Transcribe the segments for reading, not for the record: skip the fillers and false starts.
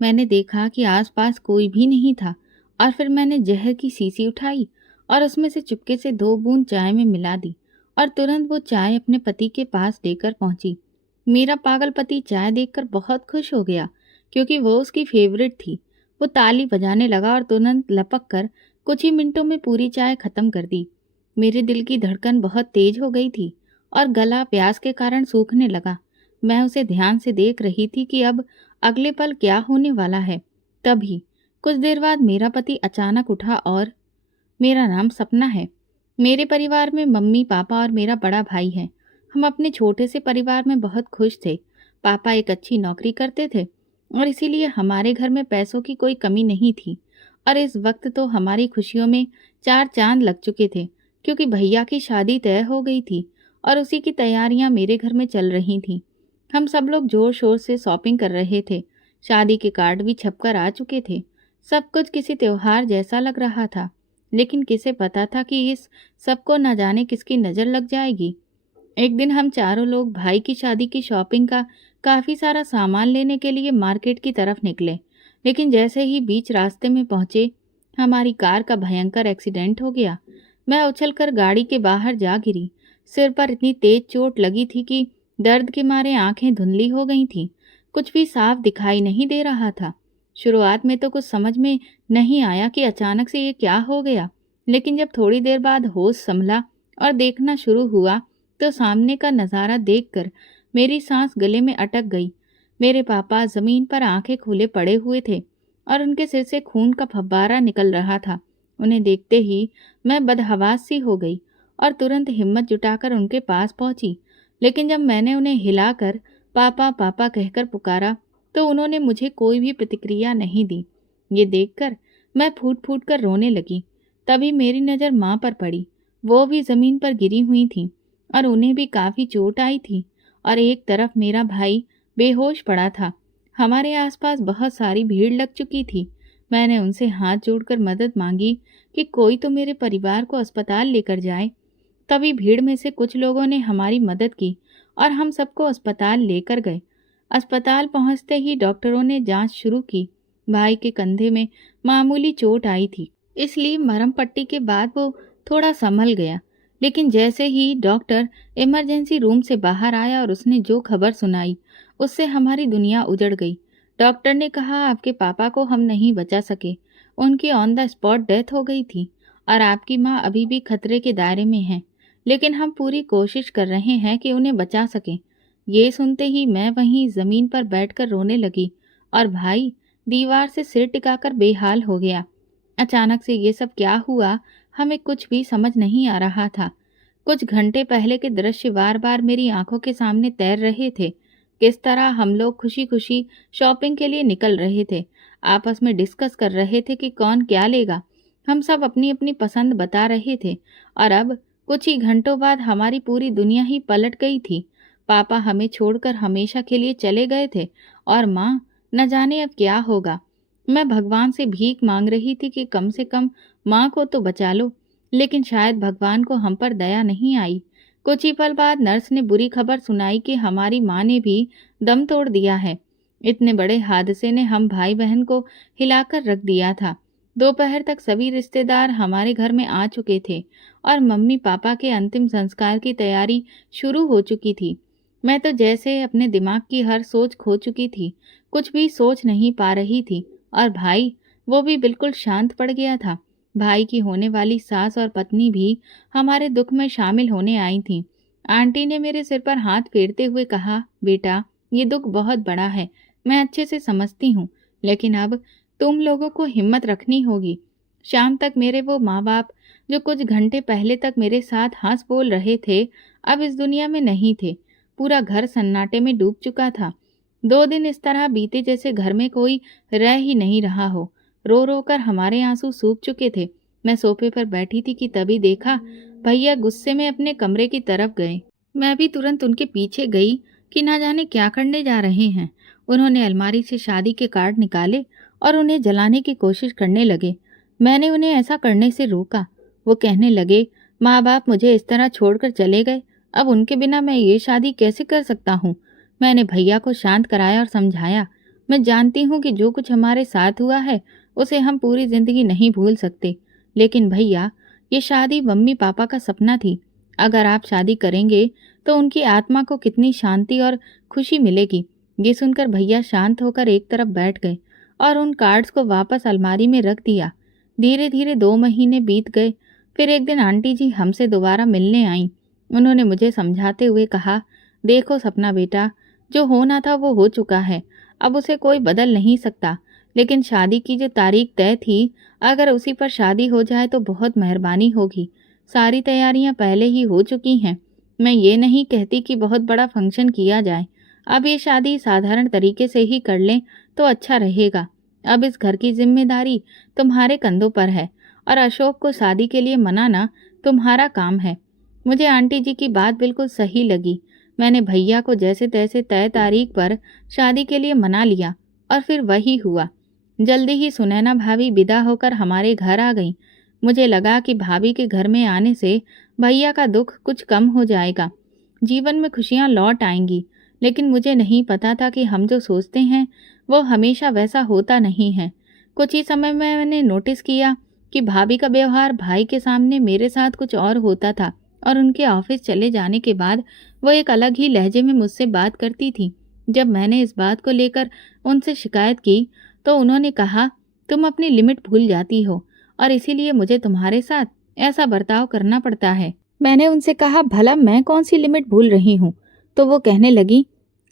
मैंने देखा कि आसपास कोई भी नहीं था और फिर मैंने जहर की शीशी उठाई और उसमें से चुपके से 2 बूंद चाय में मिला दी और तुरंत वो चाय अपने पति के पास लेकर पहुंची। मेरा पागल पति चाय देखकर बहुत खुश हो गया क्योंकि वो उसकी फेवरेट थी। वो ताली बजाने लगा और तुरंत लपक कर कुछ ही मिनटों में पूरी चाय खत्म कर दी। मेरे दिल की धड़कन बहुत तेज हो गई थी और गला प्यास के कारण सूखने लगा। मैं उसे ध्यान से देख रही थी कि अब अगले पल क्या होने वाला है। तभी कुछ देर बाद मेरा पति अचानक उठा और मेरा नाम सपना है। मेरे परिवार में मम्मी पापा और मेरा बड़ा भाई है। हम अपने छोटे से परिवार में बहुत खुश थे। पापा एक अच्छी नौकरी करते थे और इसीलिए हमारे घर में पैसों की कोई कमी नहीं थी। और इस वक्त तो हमारी खुशियों में 4 चांद लग चुके थे क्योंकि भैया की शादी तय हो गई थी और उसी की तैयारियां मेरे घर में चल रही थीं। हम सब लोग जोर शोर से शॉपिंग कर रहे थे। शादी के कार्ड भी छपकर आ चुके थे। सब कुछ किसी त्योहार जैसा लग रहा था, लेकिन किसे पता था कि इस सबको न जाने किसकी नज़र लग जाएगी। एक दिन हम चारों लोग भाई की शादी की शॉपिंग का काफ़ी सारा सामान लेने के लिए मार्केट की तरफ निकले, लेकिन जैसे ही बीच रास्ते में पहुंचे, हमारी कार का भयंकर एक्सीडेंट हो गया। मैं उछलकर गाड़ी के बाहर जा गिरी। सिर पर इतनी तेज चोट लगी थी कि दर्द के मारे आंखें धुंधली हो गई थीं। कुछ भी साफ दिखाई नहीं दे रहा था। शुरुआत में तो कुछ समझ में नहीं आया कि अचानक से ये क्या हो गया, लेकिन जब थोड़ी देर बाद होश संभला और देखना शुरू हुआ तो सामने का नज़ारा देखकर मेरी सांस गले में अटक गई। मेरे पापा जमीन पर आंखें खोले पड़े हुए थे और उनके सिर से खून का फव्वारा निकल रहा था। उन्हें देखते ही मैं बदहवास सी हो गई और तुरंत हिम्मत जुटाकर उनके पास पहुंची। लेकिन जब मैंने उन्हें हिलाकर पापा पापा कहकर पुकारा तो उन्होंने मुझे कोई भी प्रतिक्रिया नहीं दी। ये देखकर मैं फूट फूट कर रोने लगी। तभी मेरी नज़र माँ पर पड़ी। वो भी ज़मीन पर गिरी हुई थी और उन्हें भी काफ़ी चोट आई थी और एक तरफ मेरा भाई बेहोश पड़ा था। हमारे आसपास बहुत सारी भीड़ लग चुकी थी। मैंने उनसे हाथ जोड़कर मदद मांगी कि कोई तो मेरे परिवार को अस्पताल लेकर जाए। तभी भीड़ में से कुछ लोगों ने हमारी मदद की और हम सबको अस्पताल लेकर गए। अस्पताल पहुंचते ही डॉक्टरों ने जांच शुरू की। भाई के कंधे में मामूली चोट आई थी, इसलिए मरहम पट्टी के बाद वो थोड़ा संभल गया। लेकिन जैसे ही डॉक्टर इमरजेंसी रूम से बाहर आया और उसने जो खबर सुनाई, उससे हमारी दुनिया उजड़ गई। डॉक्टर ने कहा आपके पापा को हम नहीं बचा सके, उनकी ऑन द स्पॉट डेथ हो गई थी और आपकी माँ अभी भी खतरे के दायरे में हैं। लेकिन हम पूरी कोशिश कर रहे हैं कि उन्हें बचा सकें। ये सुनते ही मैं वहीं ज़मीन पर बैठकर रोने लगी और भाई दीवार से सिर टिकाकर बेहाल हो गया। अचानक से ये सब क्या हुआ, हमें कुछ भी समझ नहीं आ रहा था। कुछ घंटे पहले के दृश्य बार बार मेरी आंखों के सामने तैर रहे थे। किस तरह हम लोग खुशी खुशी शॉपिंग के लिए निकल रहे थे, आपस में डिस्कस कर रहे थे कि कौन क्या लेगा। हम सब अपनी अपनी पसंद बता रहे थे और अब कुछ ही घंटों बाद हमारी पूरी दुनिया ही पलट गई थी। पापा हमें छोड़कर हमेशा के लिए चले गए थे और माँ न जाने अब क्या होगा। मैं भगवान से भीख मांग रही थी कि कम से कम माँ को तो बचा लो, लेकिन शायद भगवान को हम पर दया नहीं आई। कुछ ही पल बाद नर्स ने बुरी खबर सुनाई कि हमारी माँ ने भी दम तोड़ दिया है। इतने बड़े हादसे ने हम भाई बहन को हिलाकर रख दिया था। दोपहर तक सभी रिश्तेदार हमारे घर में आ चुके थे और मम्मी पापा के अंतिम संस्कार की तैयारी शुरू हो चुकी थी। मैं तो जैसे अपने दिमाग की हर सोच खो चुकी थी, कुछ भी सोच नहीं पा रही थी। और भाई, वो भी बिल्कुल शांत पड़ गया था। भाई की होने वाली सास और पत्नी भी हमारे दुख में शामिल होने आई थीं। आंटी ने मेरे सिर पर हाथ फेरते हुए कहा, बेटा ये दुख बहुत बड़ा है, मैं अच्छे से समझती हूँ, लेकिन अब तुम लोगों को हिम्मत रखनी होगी। शाम तक मेरे वो माँ बाप जो कुछ घंटे पहले तक मेरे साथ हंस बोल रहे थे, अब इस दुनिया में नहीं थे। पूरा घर सन्नाटे में डूब चुका था। 2 दिन इस तरह बीते जैसे घर में कोई रह ही नहीं रहा हो। रो रो कर हमारे आंसू सूख चुके थे। मैं सोफे पर बैठी थी कि तभी देखा भैया गुस्से में अपने कमरे की तरफ गए। मैं भी तुरंत उनके पीछे गई कि ना जाने क्या करने जा रहे हैं। उन्होंने अलमारी से शादी के कार्ड निकाले और उन्हें जलाने की कोशिश करने लगे। मैंने उन्हें ऐसा करने से रोका। वो कहने लगे, माँ बाप मुझे इस तरह छोड़कर चले गए, अब उनके बिना मैं ये शादी कैसे कर सकता हूँ। मैंने भैया को शांत कराया और समझाया, मैं जानती हूँ कि जो कुछ हमारे साथ हुआ है उसे हम पूरी जिंदगी नहीं भूल सकते, लेकिन भैया, ये शादी मम्मी पापा का सपना थी। अगर आप शादी करेंगे तो उनकी आत्मा को कितनी शांति और खुशी मिलेगी। ये सुनकर भैया शांत होकर एक तरफ बैठ गए और उन कार्ड्स को वापस अलमारी में रख दिया। धीरे धीरे 2 महीने बीत गए। फिर एक दिन आंटी जी हमसे दोबारा मिलने आईं। उन्होंने मुझे समझाते हुए कहा, देखो सपना बेटा, जो होना था वो हो चुका है, अब उसे कोई बदल नहीं सकता। लेकिन शादी की जो तारीख तय थी, अगर उसी पर शादी हो जाए तो बहुत मेहरबानी होगी। सारी तैयारियां पहले ही हो चुकी हैं। मैं ये नहीं कहती कि बहुत बड़ा फंक्शन किया जाए। अब ये शादी साधारण तरीके से ही कर लें तो अच्छा रहेगा। अब इस घर की जिम्मेदारी तुम्हारे कंधों पर है और अशोक को शादी के लिए मनाना तुम्हारा काम है। मुझे आंटी जी की बात बिल्कुल सही लगी। मैंने भैया को जैसे तैसे तय तारीख पर शादी के लिए मना लिया और फिर वही हुआ। जल्दी ही सुनैना भाभी विदा होकर हमारे घर आ गईं। मुझे लगा कि भाभी के घर में आने से भैया का दुख कुछ कम हो जाएगा, जीवन में खुशियां लौट आएंगी। लेकिन मुझे नहीं पता था कि हम जो सोचते हैं वो हमेशा वैसा होता नहीं है। कुछ ही समय में मैंने नोटिस किया कि भाभी का व्यवहार भाई के सामने मेरे साथ कुछ और होता था और उनके ऑफिस चले जाने के बाद वो एक अलग ही लहजे में मुझसे बात करती थी। जब मैंने इस बात को लेकर उनसे शिकायत की तो उन्होंने कहा, तुम अपनी लिमिट भूल जाती हो और इसीलिए मुझे तुम्हारे साथ ऐसा बर्ताव करना पड़ता है। मैंने उनसे कहा, भला मैं कौन सी लिमिट भूल रही हूँ? तो वो कहने लगी,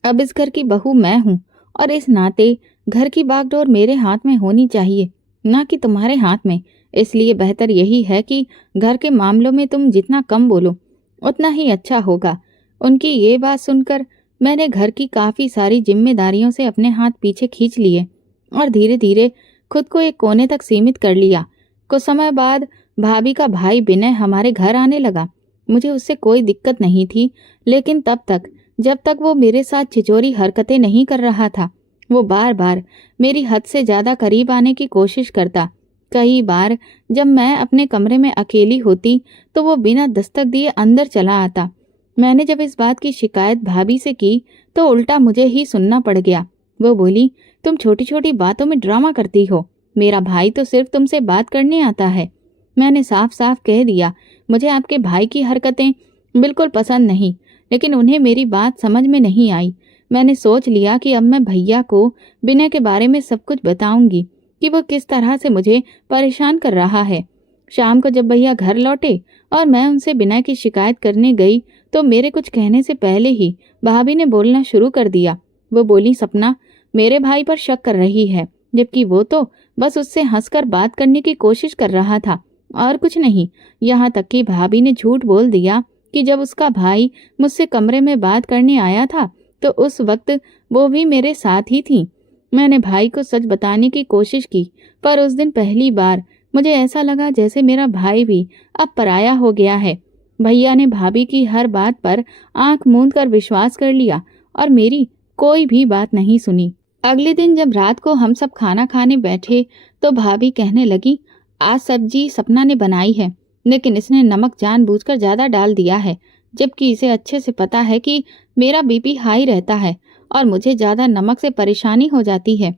अब इस घर की बहू मैं हूँ और इस नाते घर की बागडोर मेरे हाथ में होनी चाहिए, ना कि तुम्हारे हाथ में। इसलिए बेहतर यही है कि घर के मामलों में तुम जितना कम बोलो उतना ही अच्छा होगा। उनकी ये बात सुनकर मैंने घर की काफ़ी सारी जिम्मेदारियों से अपने हाथ पीछे खींच लिए और धीरे धीरे खुद को एक कोने तक सीमित कर लिया। कुछ समय बाद भाभी का भाई विनय हमारे घर आने लगा। मुझे उससे कोई दिक्कत नहीं थी, लेकिन तब तक जब तक वो मेरे साथ छिचोरी हरकतें नहीं कर रहा था। वो बार बार मेरी हद से ज़्यादा करीब आने की कोशिश करता। कई बार जब मैं अपने कमरे में अकेली होती तो वो बिना दस्तक दिए अंदर चला आता। मैंने जब इस बात की शिकायत भाभी से की तो उल्टा मुझे ही सुनना पड़ गया। वो बोली, तुम छोटी छोटी बातों में ड्रामा करती हो, मेरा भाई तो सिर्फ तुमसे बात करने आता है। मैंने साफ साफ कह दिया, मुझे आपके भाई की हरकतें बिल्कुल पसंद नहीं, लेकिन उन्हें मेरी बात समझ में नहीं आई। मैंने सोच लिया कि अब मैं भैया को विनय के बारे में सब कुछ बताऊंगी कि वो किस तरह से मुझे परेशान कर रहा है। शाम को जब भैया घर लौटे और मैं उनसे विनय की शिकायत करने गई तो मेरे कुछ कहने से पहले ही भाभी ने बोलना शुरू कर दिया। वो बोली, सपना मेरे भाई पर शक कर रही है, जबकि वो तो बस उससे हंसकर बात करने की कोशिश कर रहा था और कुछ नहीं। यहाँ तक कि भाभी ने झूठ बोल दिया कि जब उसका भाई मुझसे कमरे में बात करने आया था तो उस वक्त वो भी मेरे साथ ही थी। मैंने भाई को सच बताने की कोशिश की, पर उस दिन पहली बार मुझे ऐसा लगा जैसे मेरा भाई भी अब पराया हो गया है। भैया ने भाभी की हर बात पर आंख मूंद कर विश्वास कर लिया और मेरी कोई भी बात नहीं सुनी। अगले दिन जब रात को हम सब खाना खाने बैठे तो भाभी कहने लगी, आज सब्जी सपना ने बनाई है, लेकिन इसने नमक जानबूझकर ज़्यादा डाल दिया है, जबकि इसे अच्छे से पता है कि मेरा बीपी हाई रहता है और मुझे ज़्यादा नमक से परेशानी हो जाती है।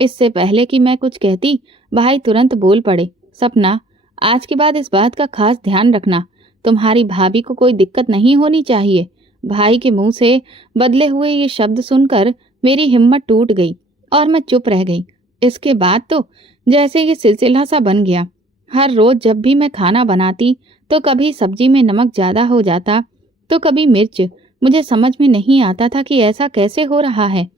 इससे पहले कि मैं कुछ कहती, भाई तुरंत बोल पड़े, सपना आज के बाद इस बात का खास ध्यान रखना, तुम्हारी भाभी को कोई दिक्कत नहीं होनी चाहिए। भाई के मुंह से बदले हुए ये शब्द सुनकर मेरी हिम्मत टूट गई और मैं चुप रह गई। इसके बाद तो जैसे ये सिलसिला सा बन गया। हर रोज जब भी मैं खाना बनाती तो कभी सब्जी में नमक ज़्यादा हो जाता तो कभी मिर्च। मुझे समझ में नहीं आता था कि ऐसा कैसे हो रहा है।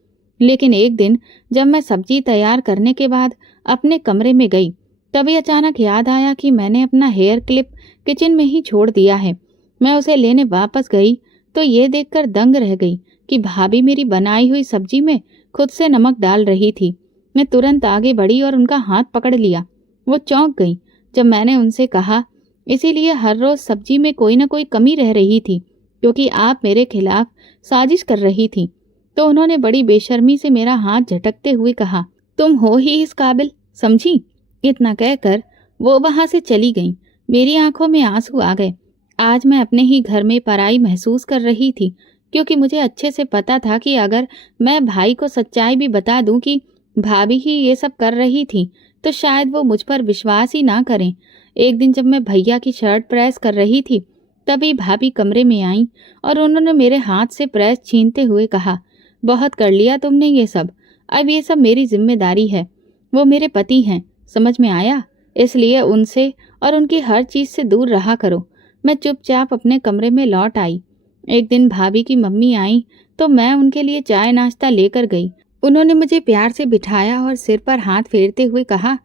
लेकिन एक दिन जब मैं सब्जी तैयार करने के बाद अपने कमरे में गई तभी अचानक याद आया कि मैंने अपना हेयर क्लिप किचन में ही छोड़ दिया है। मैं उसे लेने वापस गई तो ये देखकर दंग रह गई कि भाभी मेरी बनाई हुई सब्जी में खुद से नमक डाल रही थी। मैं तुरंत आगे बढ़ी और उनका हाथ पकड़ लिया। वो चौंक गई जब मैंने उनसे कहा, इसीलिए हर रोज सब्जी में कोई ना कोई कमी रह रही थी क्योंकि आप मेरे खिलाफ साजिश कर रही थी। तो उन्होंने बड़ी बेशर्मी से मेरा हाथ झटकते हुए कहा, तुम हो ही इस काबिल, समझी। इतना कहकर वो वहां से चली गई। मेरी आंखों में आंसू आ गए। आज मैं अपने ही घर में पराई महसूस कर रही थी क्योंकि मुझे अच्छे से पता था कि अगर मैं भाई को सच्चाई भी बता दूं कि भाभी ही ये सब कर रही थी, तो शायद वो मुझ पर विश्वास ही ना करें। एक दिन जब मैं भैया की शर्ट प्रेस कर रही थी, तभी भाभी कमरे में आईं और उन्होंने मेरे हाथ से प्रेस छीनते हुए कहा, बहुत कर लिया तुमने ये सब, अब ये सब मेरी जिम्मेदारी है। वो मेरे पति हैं, समझ में आया? इसलिए उनसे और उनकी हर चीज से दूर रहा करो। मैं चुपचाप अपने कमरे में लौट आई। एक दिन भाभी की मम्मी आई तो मैं उनके लिए चाय नाश्ता लेकर गई। उन्होंने मुझे प्यार से बिठाया और सिर पर हाथ फेरते हुए कहा,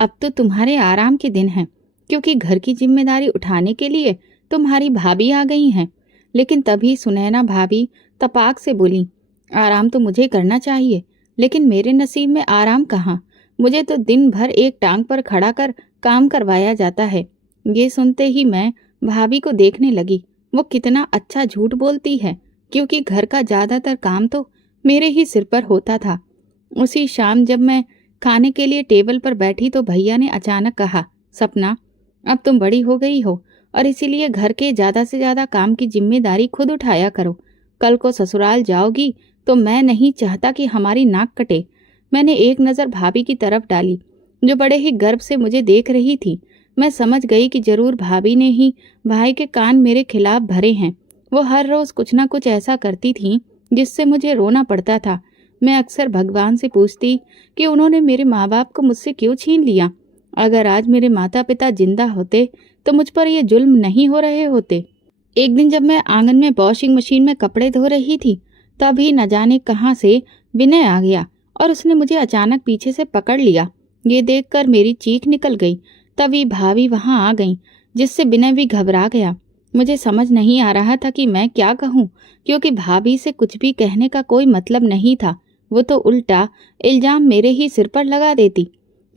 अब तो तुम्हारे आराम के दिन हैं, क्योंकि घर की जिम्मेदारी उठाने के लिए तुम्हारी भाभी आ गई हैं। लेकिन तभी सुनैना भाभी तपाक से बोली, आराम तो मुझे करना चाहिए, लेकिन मेरे नसीब में आराम कहाँ। मुझे तो दिन भर एक टांग पर खड़ा कर काम करवाया जाता है। ये सुनते ही मैं भाभी को देखने लगी। वो कितना अच्छा झूठ बोलती है, क्योंकि घर का ज़्यादातर काम तो मेरे ही सिर पर होता था। उसी शाम जब मैं खाने के लिए टेबल पर बैठी तो भैया ने अचानक कहा, सपना, अब तुम बड़ी हो गई हो और इसीलिए घर के ज़्यादा से ज़्यादा काम की जिम्मेदारी खुद उठाया करो। कल को ससुराल जाओगी तो मैं नहीं चाहता कि हमारी नाक कटे। मैंने एक नज़र भाभी की तरफ डाली, जो बड़े ही गर्व से मुझे देख रही थी। मैं समझ गई कि जरूर भाभी ने ही भाई के कान मेरे खिलाफ भरे हैं। वो हर रोज़ कुछ ना कुछ ऐसा करती थी जिससे मुझे रोना पड़ता था। मैं अक्सर भगवान से पूछती कि उन्होंने मेरे माँ बाप को मुझसे क्यों छीन लिया। अगर आज मेरे माता पिता जिंदा होते तो मुझ पर ये जुल्म नहीं हो रहे होते। एक दिन जब मैं आंगन में वॉशिंग मशीन में कपड़े धो रही थी, तभी न जाने कहाँ से विनय आ गया और उसने मुझे अचानक पीछे से पकड़ लिया। ये देखकर मेरी चीख निकल गई। तभी भाभी वहां आ गई, जिससे विनय भी घबरा गया। मुझे समझ नहीं आ रहा था कि मैं क्या कहूँ, क्योंकि भाभी से कुछ भी कहने का कोई मतलब नहीं था। वो तो उल्टा इल्जाम मेरे ही सिर पर लगा देती।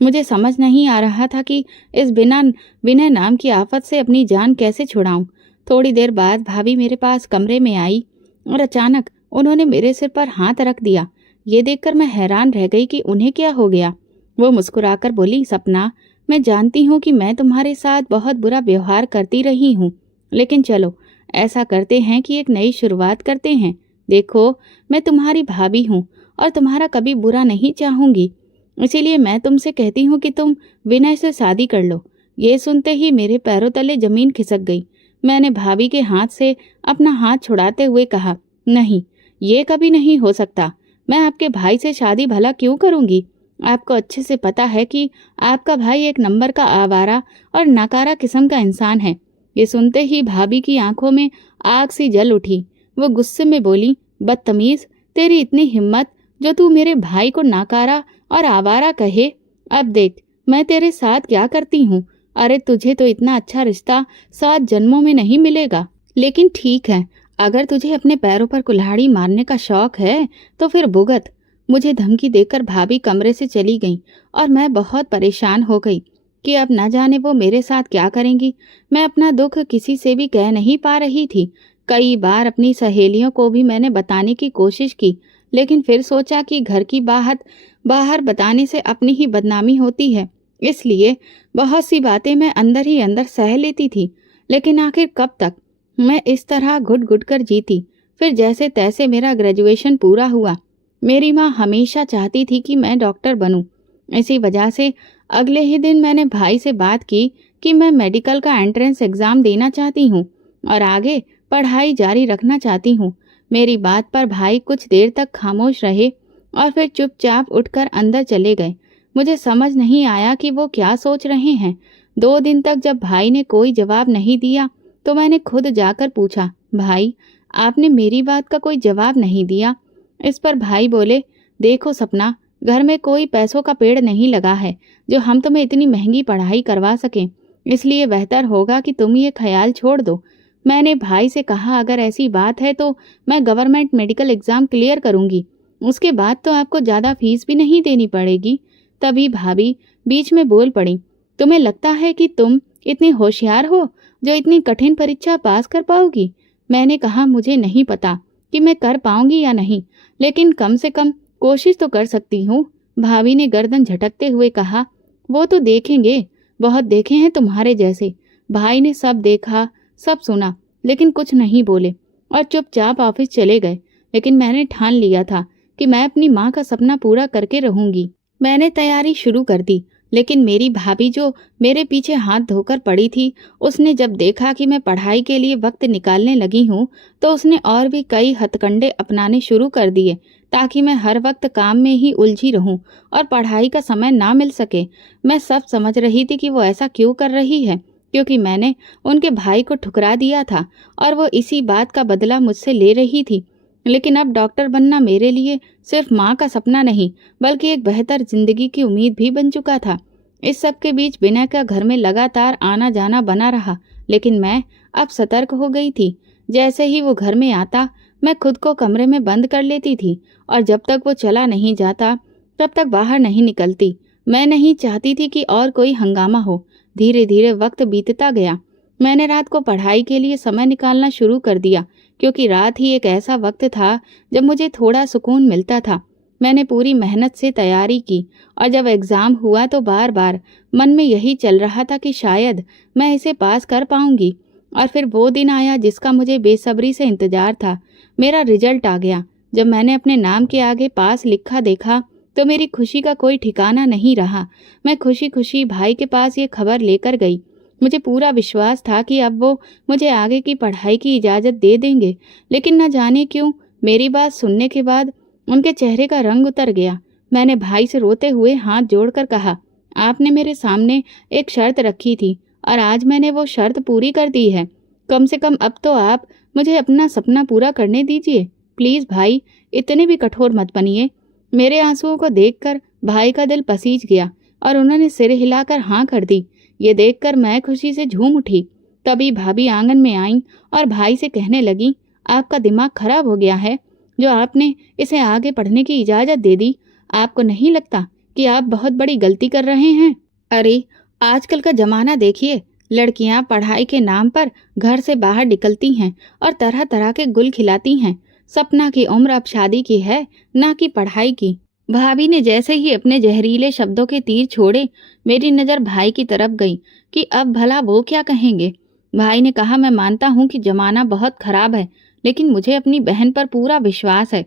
मुझे समझ नहीं आ रहा था कि इस बिना विनय नाम की आफत से अपनी जान कैसे छुड़ाऊं। थोड़ी देर बाद भाभी मेरे पास कमरे में आई और अचानक उन्होंने मेरे सिर पर हाथ रख दिया। ये देखकर मैं हैरान रह गई कि उन्हें क्या हो गया। वो मुस्कुराकर बोली, सपना, मैं जानती हूँ कि मैं तुम्हारे साथ बहुत बुरा व्यवहार करती रही हूँ, लेकिन चलो ऐसा करते हैं कि एक नई शुरुआत करते हैं। देखो, मैं तुम्हारी भाभी हूँ और तुम्हारा कभी बुरा नहीं चाहूँगी, इसीलिए मैं तुमसे कहती हूँ कि तुम विनय से शादी कर लो। ये सुनते ही मेरे पैरों तले जमीन खिसक गई। मैंने भाभी के हाथ से अपना हाथ छुड़ाते हुए कहा, नहीं, ये कभी नहीं हो सकता। मैं आपके भाई से शादी भला क्यों करूँगी? आपको अच्छे से पता है कि आपका भाई एक नंबर का आवारा और नाकारा किस्म का इंसान है। ये सुनते ही भाभी की आंखों में आग सी जल उठी। वो गुस्से में बोली, बदतमीज, तेरी इतनी हिम्मत जो तू मेरे भाई को नाकारा और आवारा कहे। अब देख मैं तेरे साथ क्या करती हूँ। अरे तुझे तो इतना अच्छा रिश्ता 7 जन्मों में नहीं मिलेगा। लेकिन ठीक है, अगर तुझे अपने पैरों पर कुल्हाड़ी मारने का शौक है तो फिर भुगत। मुझे धमकी देकर भाभी कमरे से चली गई और मैं बहुत परेशान हो गई कि अब न जाने वो मेरे साथ क्या करेंगी। मैं अपना दुख किसी से भी कह नहीं पा रही थी। कई बार अपनी सहेलियों को भी मैंने बताने की कोशिश की, लेकिन फिर सोचा कि घर की बाहर बताने से अपनी ही बदनामी होती है, इसलिए बहुत सी बातें मैं अंदर ही अंदर सह लेती थी। लेकिन आखिर कब तक मैं इस तरह घुट घुट कर जीती। फिर जैसे तैसे मेरा ग्रेजुएशन पूरा हुआ। मेरी माँ हमेशा चाहती थी कि मैं डॉक्टर बनूं। इसी वजह से अगले ही दिन मैंने भाई से बात की कि मैं मेडिकल का एंट्रेंस एग्ज़ाम देना चाहती हूँ और आगे पढ़ाई जारी रखना चाहती हूँ। मेरी बात पर भाई कुछ देर तक खामोश रहे और फिर चुपचाप उठकर अंदर चले गए। मुझे समझ नहीं आया कि वो क्या सोच रहे हैं। 2 दिन तक जब भाई ने कोई जवाब नहीं दिया तो मैंने खुद जाकर पूछा, भाई, आपने मेरी बात का कोई जवाब नहीं दिया। इस पर भाई बोले, देखो सपना, घर में कोई पैसों का पेड़ नहीं लगा है जो हम तुम्हें इतनी महंगी पढ़ाई करवा सकें, इसलिए बेहतर होगा कि तुम ये ख्याल छोड़ दो। मैंने भाई से कहा, अगर ऐसी बात है तो मैं गवर्नमेंट मेडिकल एग्ज़ाम क्लियर करूंगी, उसके बाद तो आपको ज़्यादा फीस भी नहीं देनी पड़ेगी। तभी भाभी बीच में बोल पड़ी, तुम्हें लगता है कि तुम इतनी होशियार हो जो इतनी कठिन परीक्षा पास कर पाओगी? मैंने कहा, मुझे नहीं पता कि मैं कर पाऊंगी या नहीं, लेकिन कम से कम कोशिश तो कर सकती हूँ। भाभी ने गर्दन झटकते हुए कहा, वो तो देखेंगे, बहुत देखे हैं तुम्हारे जैसे। भाई ने सब देखा, सब सुना, लेकिन कुछ नहीं बोले। और चुपचाप ऑफिस चले गए। लेकिन मैंने ठान लिया था कि मैं अपनी माँ का सपना पूरा करके रहूंगी। मैंने तैयारी शुरू कर दी, लेकिन मेरी भाभी जो मेरे पीछे हाथ धोकर पड़ी थी, उसने जब देखा कि मैं पढ़ाई के लिए वक्त निकालने लगी हूँ, तो उसने और भी कई हथकंडे अपनाने शुरू कर दिए ताकि मैं हर वक्त काम में ही उलझी रहूं और पढ़ाई का समय ना मिल सके। मैं सब समझ रही थी कि वो ऐसा क्यों कर रही है, क्योंकि मैंने उनके भाई को ठुकरा दिया था और वो इसी बात का बदला मुझसे ले रही थी। लेकिन अब डॉक्टर बनना मेरे लिए सिर्फ माँ का सपना नहीं, बल्कि एक बेहतर जिंदगी की उम्मीद भी बन चुका था। इस सब के बीच विनय का घर में लगातार आना जाना बना रहा, लेकिन मैं अब सतर्क हो गई थी। जैसे ही वो घर में आता, मैं खुद को कमरे में बंद कर लेती थी और जब तक वो चला नहीं जाता, तब तक बाहर नहीं निकलती। मैं नहीं चाहती थी कि और कोई हंगामा हो। धीरे धीरे वक्त बीतता गया। मैंने रात को पढ़ाई के लिए समय निकालना शुरू कर दिया, क्योंकि रात ही एक ऐसा वक्त था जब मुझे थोड़ा सुकून मिलता था। मैंने पूरी मेहनत से तैयारी की और जब एग्ज़ाम हुआ तो बार बार मन में यही चल रहा था कि शायद मैं इसे पास कर पाऊंगी। और फिर वो दिन आया जिसका मुझे बेसब्री से इंतजार था। मेरा रिजल्ट आ गया। जब मैंने अपने नाम के आगे पास लिखा देखा तो मेरी खुशी का कोई ठिकाना नहीं रहा। मैं खुशी खुशी भाई के पास ये खबर लेकर गई। मुझे पूरा विश्वास था कि अब वो मुझे आगे की पढ़ाई की इजाज़त दे देंगे, लेकिन न जाने क्यों मेरी बात सुनने के बाद उनके चेहरे का रंग उतर गया। मैंने भाई से रोते हुए हाथ जोड़कर कहा, आपने मेरे सामने एक शर्त रखी थी और आज मैंने वो शर्त पूरी कर दी है। कम से कम अब तो आप मुझे अपना सपना पूरा करने दीजिए। प्लीज़ भाई, इतने भी कठोर मत बनिए। मेरे आंसुओं को देखकर भाई का दिल पसीज गया और उन्होंने सिर हिलाकर हाँ कर दी। ये देखकर मैं खुशी से झूम उठी। तभी भाभी आंगन में आईं और भाई से कहने लगी, आपका दिमाग खराब हो गया है जो आपने इसे आगे पढ़ने की इजाज़त दे दी। आपको नहीं लगता कि आप बहुत बड़ी गलती कर रहे हैं? अरे, आजकल का ज़माना देखिए। लड़कियां पढ़ाई के नाम पर घर से बाहर निकलती हैं और तरह तरह के गुल खिलाती हैं। सपना की उम्र अब शादी की है, ना कि पढ़ाई की। भाभी ने जैसे ही अपने जहरीले शब्दों के तीर छोड़े, मेरी नज़र भाई की तरफ गई कि अब भला वो क्या कहेंगे। भाई ने कहा, मैं मानता हूँ कि ज़माना बहुत खराब है, लेकिन मुझे अपनी बहन पर पूरा विश्वास है।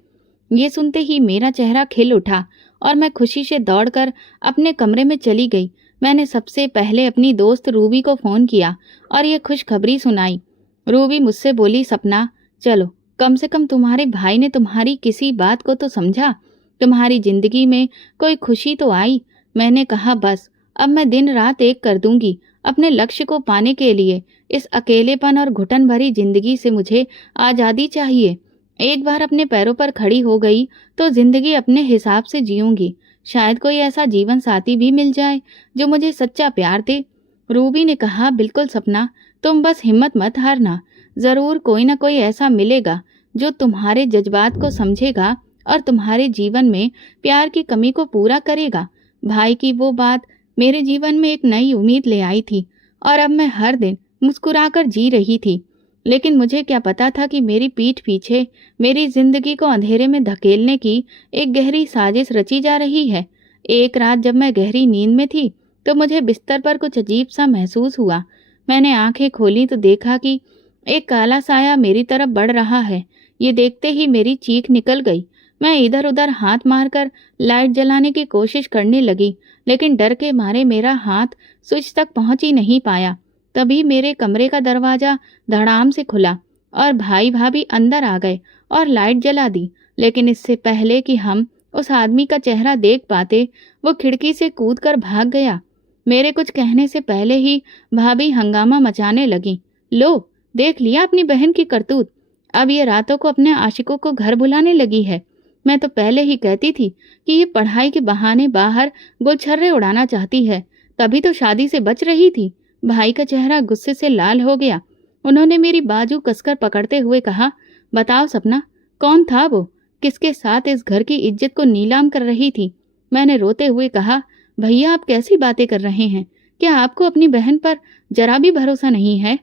ये सुनते ही मेरा चेहरा खिल उठा और मैं खुशी से दौड़कर अपने कमरे में चली गई। मैंने सबसे पहले अपनी दोस्त रूबी को फ़ोन किया और ये खुशखबरी सुनाई। रूबी मुझसे बोली, सपना चलो, कम से कम तुम्हारे भाई ने तुम्हारी किसी बात को तो समझा, तुम्हारी ज़िंदगी में कोई खुशी तो आई। मैंने कहा, बस अब मैं दिन रात एक कर दूंगी अपने लक्ष्य को पाने के लिए। इस अकेलेपन और घुटन भरी ज़िंदगी से मुझे आज़ादी चाहिए। एक बार अपने पैरों पर खड़ी हो गई तो ज़िंदगी अपने हिसाब से जीऊंगी। शायद कोई ऐसा जीवन साथी भी मिल जाए जो मुझे सच्चा प्यार दे। रूबी ने कहा, बिल्कुल सपना, तुम बस हिम्मत मत हारना। ज़रूर कोई ना कोई ऐसा मिलेगा जो तुम्हारे जज्बात को समझेगा और तुम्हारे जीवन में प्यार की कमी को पूरा करेगा। भाई की वो बात मेरे जीवन में एक नई उम्मीद ले आई थी और अब मैं हर दिन मुस्कुराकर जी रही थी। लेकिन मुझे क्या पता था कि मेरी पीठ पीछे मेरी जिंदगी को अंधेरे में धकेलने की एक गहरी साजिश रची जा रही है। एक रात जब मैं गहरी नींद में थी तो मुझे बिस्तर पर कुछ अजीब सा महसूस हुआ। मैंने आंखें खोली तो देखा कि एक काला साया मेरी तरफ बढ़ रहा है। ये देखते ही मेरी चीख निकल गई। मैं इधर उधर हाथ मारकर लाइट जलाने की कोशिश करने लगी, लेकिन डर के मारे मेरा हाथ स्विच तक पहुंच ही नहीं पाया। तभी मेरे कमरे का दरवाज़ा धड़ाम से खुला और भाई भाभी अंदर आ गए और लाइट जला दी। लेकिन इससे पहले कि हम उस आदमी का चेहरा देख पाते, वो खिड़की से कूदकर भाग गया। मेरे कुछ कहने से पहले ही भाभी हंगामा मचाने लगी। लो, देख लिया अपनी बहन की करतूत। अब ये रातों को अपने आशिकों को घर बुलाने लगी है। मैं तो पहले ही कहती थी कि ये पढ़ाई के बहाने बाहर गुलछर्रे उड़ाना चाहती है, तभी तो शादी से बच रही थी। भाई का चेहरा गुस्से से लाल हो गया। उन्होंने मेरी बाजू कसकर पकड़ते हुए कहा, बताओ सपना, कौन था वो? किसके साथ इस घर की इज्जत को नीलाम कर रही थी? मैंने रोते हुए कहा, भैया आप कैसी बातें कर रहे हैं? क्या आपको अपनी बहन पर जरा भी भरोसा नहीं है?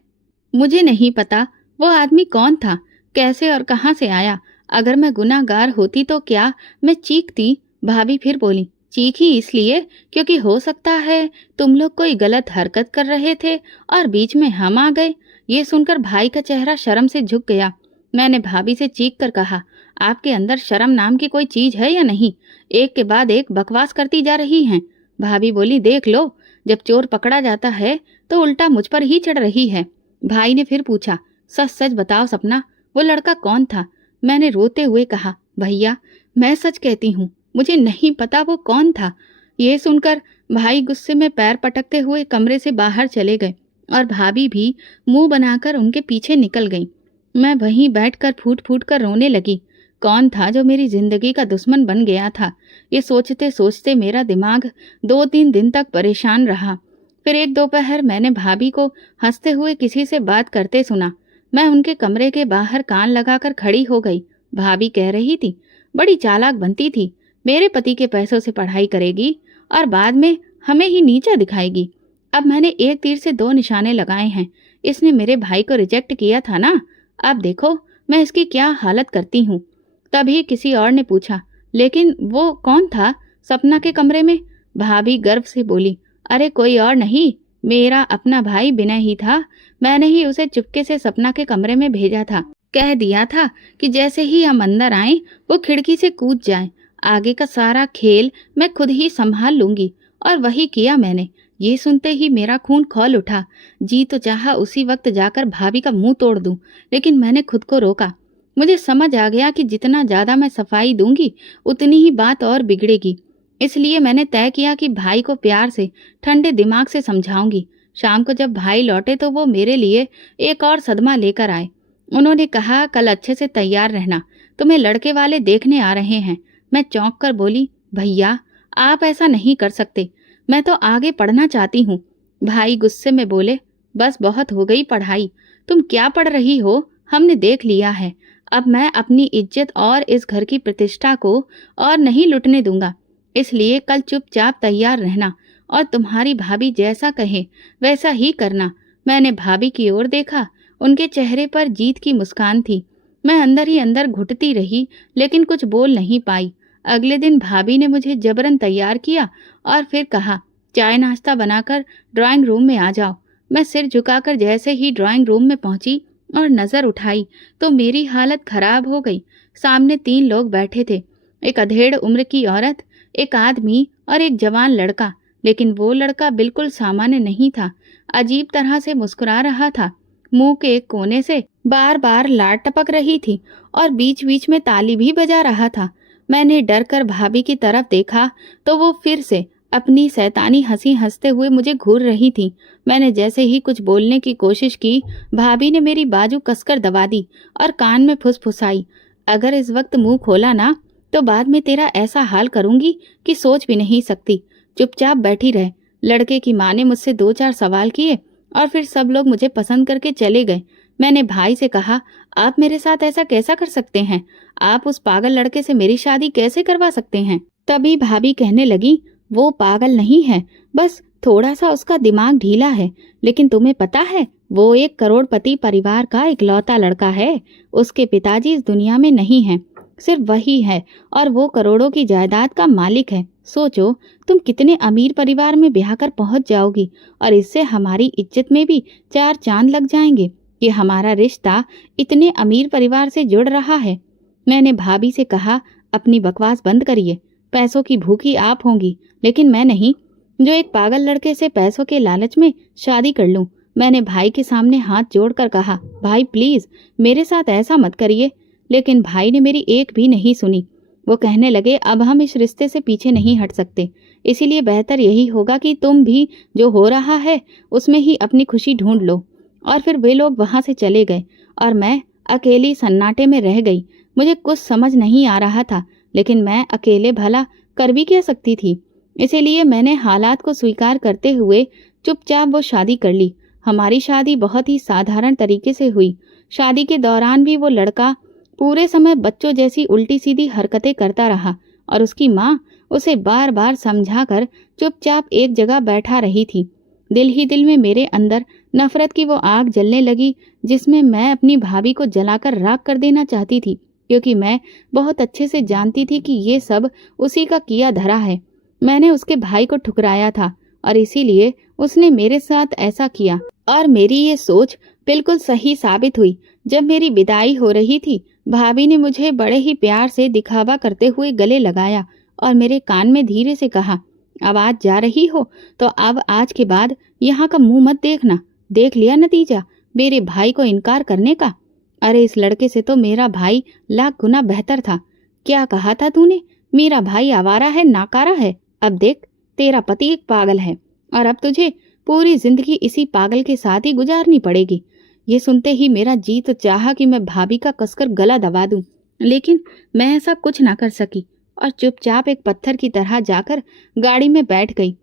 मुझे नहीं पता वो आदमी कौन था, कैसे और कहाँ से आया। अगर मैं गुनाहगार होती तो क्या मैं चीखती? भाभी फिर बोली, चीखी इसलिए क्योंकि हो सकता है तुम लोग कोई गलत हरकत कर रहे थे और बीच में हम आ गए। ये सुनकर भाई का चेहरा शर्म से झुक गया। मैंने भाभी से चीख कर कहा, आपके अंदर शर्म नाम की कोई चीज है या नहीं? एक के बाद एक बकवास करती जा रही हैं। भाभी बोली, देख लो, जब चोर पकड़ा जाता है तो उल्टा मुझ पर ही चढ़ रही है। भाई ने फिर पूछा, सच सच बताओ सपना, वो लड़का कौन था? मैंने रोते हुए कहा, भैया मैं सच कहती हूँ, मुझे नहीं पता वो कौन था। ये सुनकर भाई गुस्से में पैर पटकते हुए कमरे से बाहर चले गए और भाभी भी मुंह बनाकर उनके पीछे निकल गई। मैं वहीं बैठकर फूट फूट कर रोने लगी। कौन था जो मेरी जिंदगी का दुश्मन बन गया था? ये सोचते सोचते मेरा दिमाग 2-3 दिन तक परेशान रहा। फिर एक दोपहर मैंने भाभी को हंसते हुए किसी से बात करते सुना। मैं उनके कमरे के बाहर कान लगाकर खड़ी हो गई। भाभी कह रही थी, बड़ी चालाक बनती थी, मेरे पति के पैसों से पढ़ाई करेगी और बाद में हमें ही नीचा दिखाएगी। अब मैंने एक तीर से 2 निशाने लगाए हैं। इसने मेरे भाई को रिजेक्ट किया था ना, अब देखो मैं इसकी क्या हालत करती हूँ। तभी किसी और ने पूछा, लेकिन वो कौन था सपना के कमरे में? भाभी गर्व से बोली, अरे कोई और नहीं, मेरा अपना भाई विनय ही था। मैंने ही उसे चुपके से सपना के कमरे में भेजा था। कह दिया था कि जैसे ही हम अंदर आए वो खिड़की से कूद जाए। आगे का सारा खेल मैं खुद ही संभाल लूंगी। और वही किया मैंने। ये सुनते ही मेरा खून खौल उठा। जी तो चाहा उसी वक्त जाकर भाभी का मुंह तोड़ दूं, लेकिन मैंने खुद को रोका। मुझे समझ आ गया कि जितना ज्यादा मैं सफाई दूंगी उतनी ही बात और बिगड़ेगी। इसलिए मैंने तय किया कि भाई को प्यार से ठंडे दिमाग से समझाऊंगी। शाम को जब भाई लौटे तो वो मेरे लिए एक और सदमा लेकर आए। उन्होंने कहा, कल अच्छे से तैयार रहना, तुम्हें लड़के वाले देखने आ रहे हैं। मैं चौंक कर बोली, भैया आप ऐसा नहीं कर सकते, मैं तो आगे पढ़ना चाहती हूँ। भाई गुस्से में बोले, बस बहुत हो गई पढ़ाई, तुम क्या पढ़ रही हो हमने देख लिया है। अब मैं अपनी इज्जत और इस घर की प्रतिष्ठा को और नहीं लुटने दूंगा। इसलिए कल चुपचाप तैयार रहना और तुम्हारी भाभी जैसा कहे वैसा ही करना। मैंने भाभी की ओर देखा, उनके चेहरे पर जीत की मुस्कान थी। मैं अंदर ही अंदर घुटती रही, लेकिन कुछ बोल नहीं पाई। अगले दिन भाभी ने मुझे जबरन तैयार किया और फिर कहा, चाय नाश्ता बनाकर ड्राइंग रूम में आ जाओ। मैं सिर झुकाकर जैसे ही ड्राइंग रूम में पहुंची और नजर उठाई तो मेरी हालत खराब हो गई। सामने 3 लोग बैठे थे, एक अधेड़ उम्र की औरत, एक आदमी और एक जवान लड़का। लेकिन वो लड़का बिल्कुल सामान्य नहीं था, अजीब तरह से मुस्कुरा रहा था। मुंह के एक कोने से बार बार लार टपक रही थी और बीच बीच में ताली भी बजा रहा था। मैंने डर कर भाभी की तरफ देखा तो वो फिर से अपनी शैतानी हंसी हंसते हुए मुझे घूर रही थी। मैंने जैसे ही कुछ बोलने की कोशिश की, भाभी ने मेरी बाजू कसकर दबा दी और कान में फुसफुसाई, अगर इस वक्त मुंह खोला ना तो बाद में तेरा ऐसा हाल करूंगी कि सोच भी नहीं सकती। चुपचाप बैठी रह। लड़के की माँ ने मुझसे 2-4 सवाल किए और फिर सब लोग मुझे पसंद करके चले गए। मैंने भाई से कहा, आप मेरे साथ ऐसा कैसा कर सकते हैं? आप उस पागल लड़के से मेरी शादी कैसे करवा सकते हैं? तभी भाभी कहने लगी, वो पागल नहीं है, बस थोड़ा सा उसका दिमाग ढीला है। लेकिन तुम्हें पता है, वो एक करोड़पति परिवार का इकलौता लड़का है। उसके पिताजी इस दुनिया में नहीं हैं, सिर्फ वही है और वो करोड़ों की जायदाद का मालिक है। सोचो तुम कितने अमीर परिवार में ब्याह कर पहुंच जाओगी और इससे हमारी इज्जत में भी 4 चांद लग जाएंगे कि हमारा रिश्ता इतने अमीर परिवार से जुड़ रहा है। मैंने भाभी से कहा, अपनी बकवास बंद करिए, पैसों की भूखी आप होंगी, लेकिन मैं नहीं, जो एक पागल लड़के से पैसों के लालच में शादी कर लूं। मैंने भाई के सामने हाथ जोड़कर कहा, भाई प्लीज मेरे साथ ऐसा मत करिए। लेकिन भाई ने मेरी एक भी नहीं सुनी। वो कहने लगे, अब हम इस रिश्ते से पीछे नहीं हट सकते, इसीलिए बेहतर यही होगा कि तुम भी जो हो रहा है उसमें ही अपनी खुशी ढूंढ लो। और फिर वे लोग वहां से चले गए और मैं अकेली सन्नाटे में रह गई। मुझे कुछ समझ नहीं आ रहा था, लेकिन मैं अकेले भला कर भी क्या सकती थी। इसीलिए मैंने हालात को स्वीकार करते हुए चुपचाप वो शादी कर ली। हमारी शादी बहुत ही साधारण तरीके से हुई। शादी के दौरान भी वो लड़का पूरे समय बच्चों जैसी उल्टी सीधी हरकतें करता रहा और उसकी माँ उसे बार बार समझाकर चुपचाप एक जगह बैठा रही थी। दिल ही दिल में मेरे अंदर नफरत की वो आग जलने लगी जिसमें मैं अपनी भाभी को जलाकर राख कर देना चाहती थी, क्योंकि मैं बहुत अच्छे से जानती थी कि ये सब उसी का किया धरा है। मैंने उसके भाई को ठुकराया था और इसीलिए उसने मेरे साथ ऐसा किया और मेरी ये सोच बिल्कुल सही साबित हुई। जब मेरी विदाई हो रही थी, भाभी ने मुझे बड़े ही प्यार से दिखावा करते हुए गले लगाया और मेरे कान में धीरे से कहा, अब आज जा रही हो तो अब आज के बाद यहाँ का मुंह मत देखना। देख लिया नतीजा मेरे भाई को इनकार करने का। अरे इस लड़के से तो मेरा भाई लाख गुना बेहतर था। क्या कहा था तूने? मेरा भाई आवारा है, नाकारा है। अब देख, तेरा पति एक पागल है और अब तुझे पूरी जिंदगी इसी पागल के साथ ही गुजारनी पड़ेगी। ये सुनते ही मेरा जी तो चाहा कि मैं भाभी का कसकर गला दबा दूं, लेकिन मैं ऐसा कुछ ना कर सकी और चुपचाप एक पत्थर की तरह जाकर गाड़ी में बैठ गई।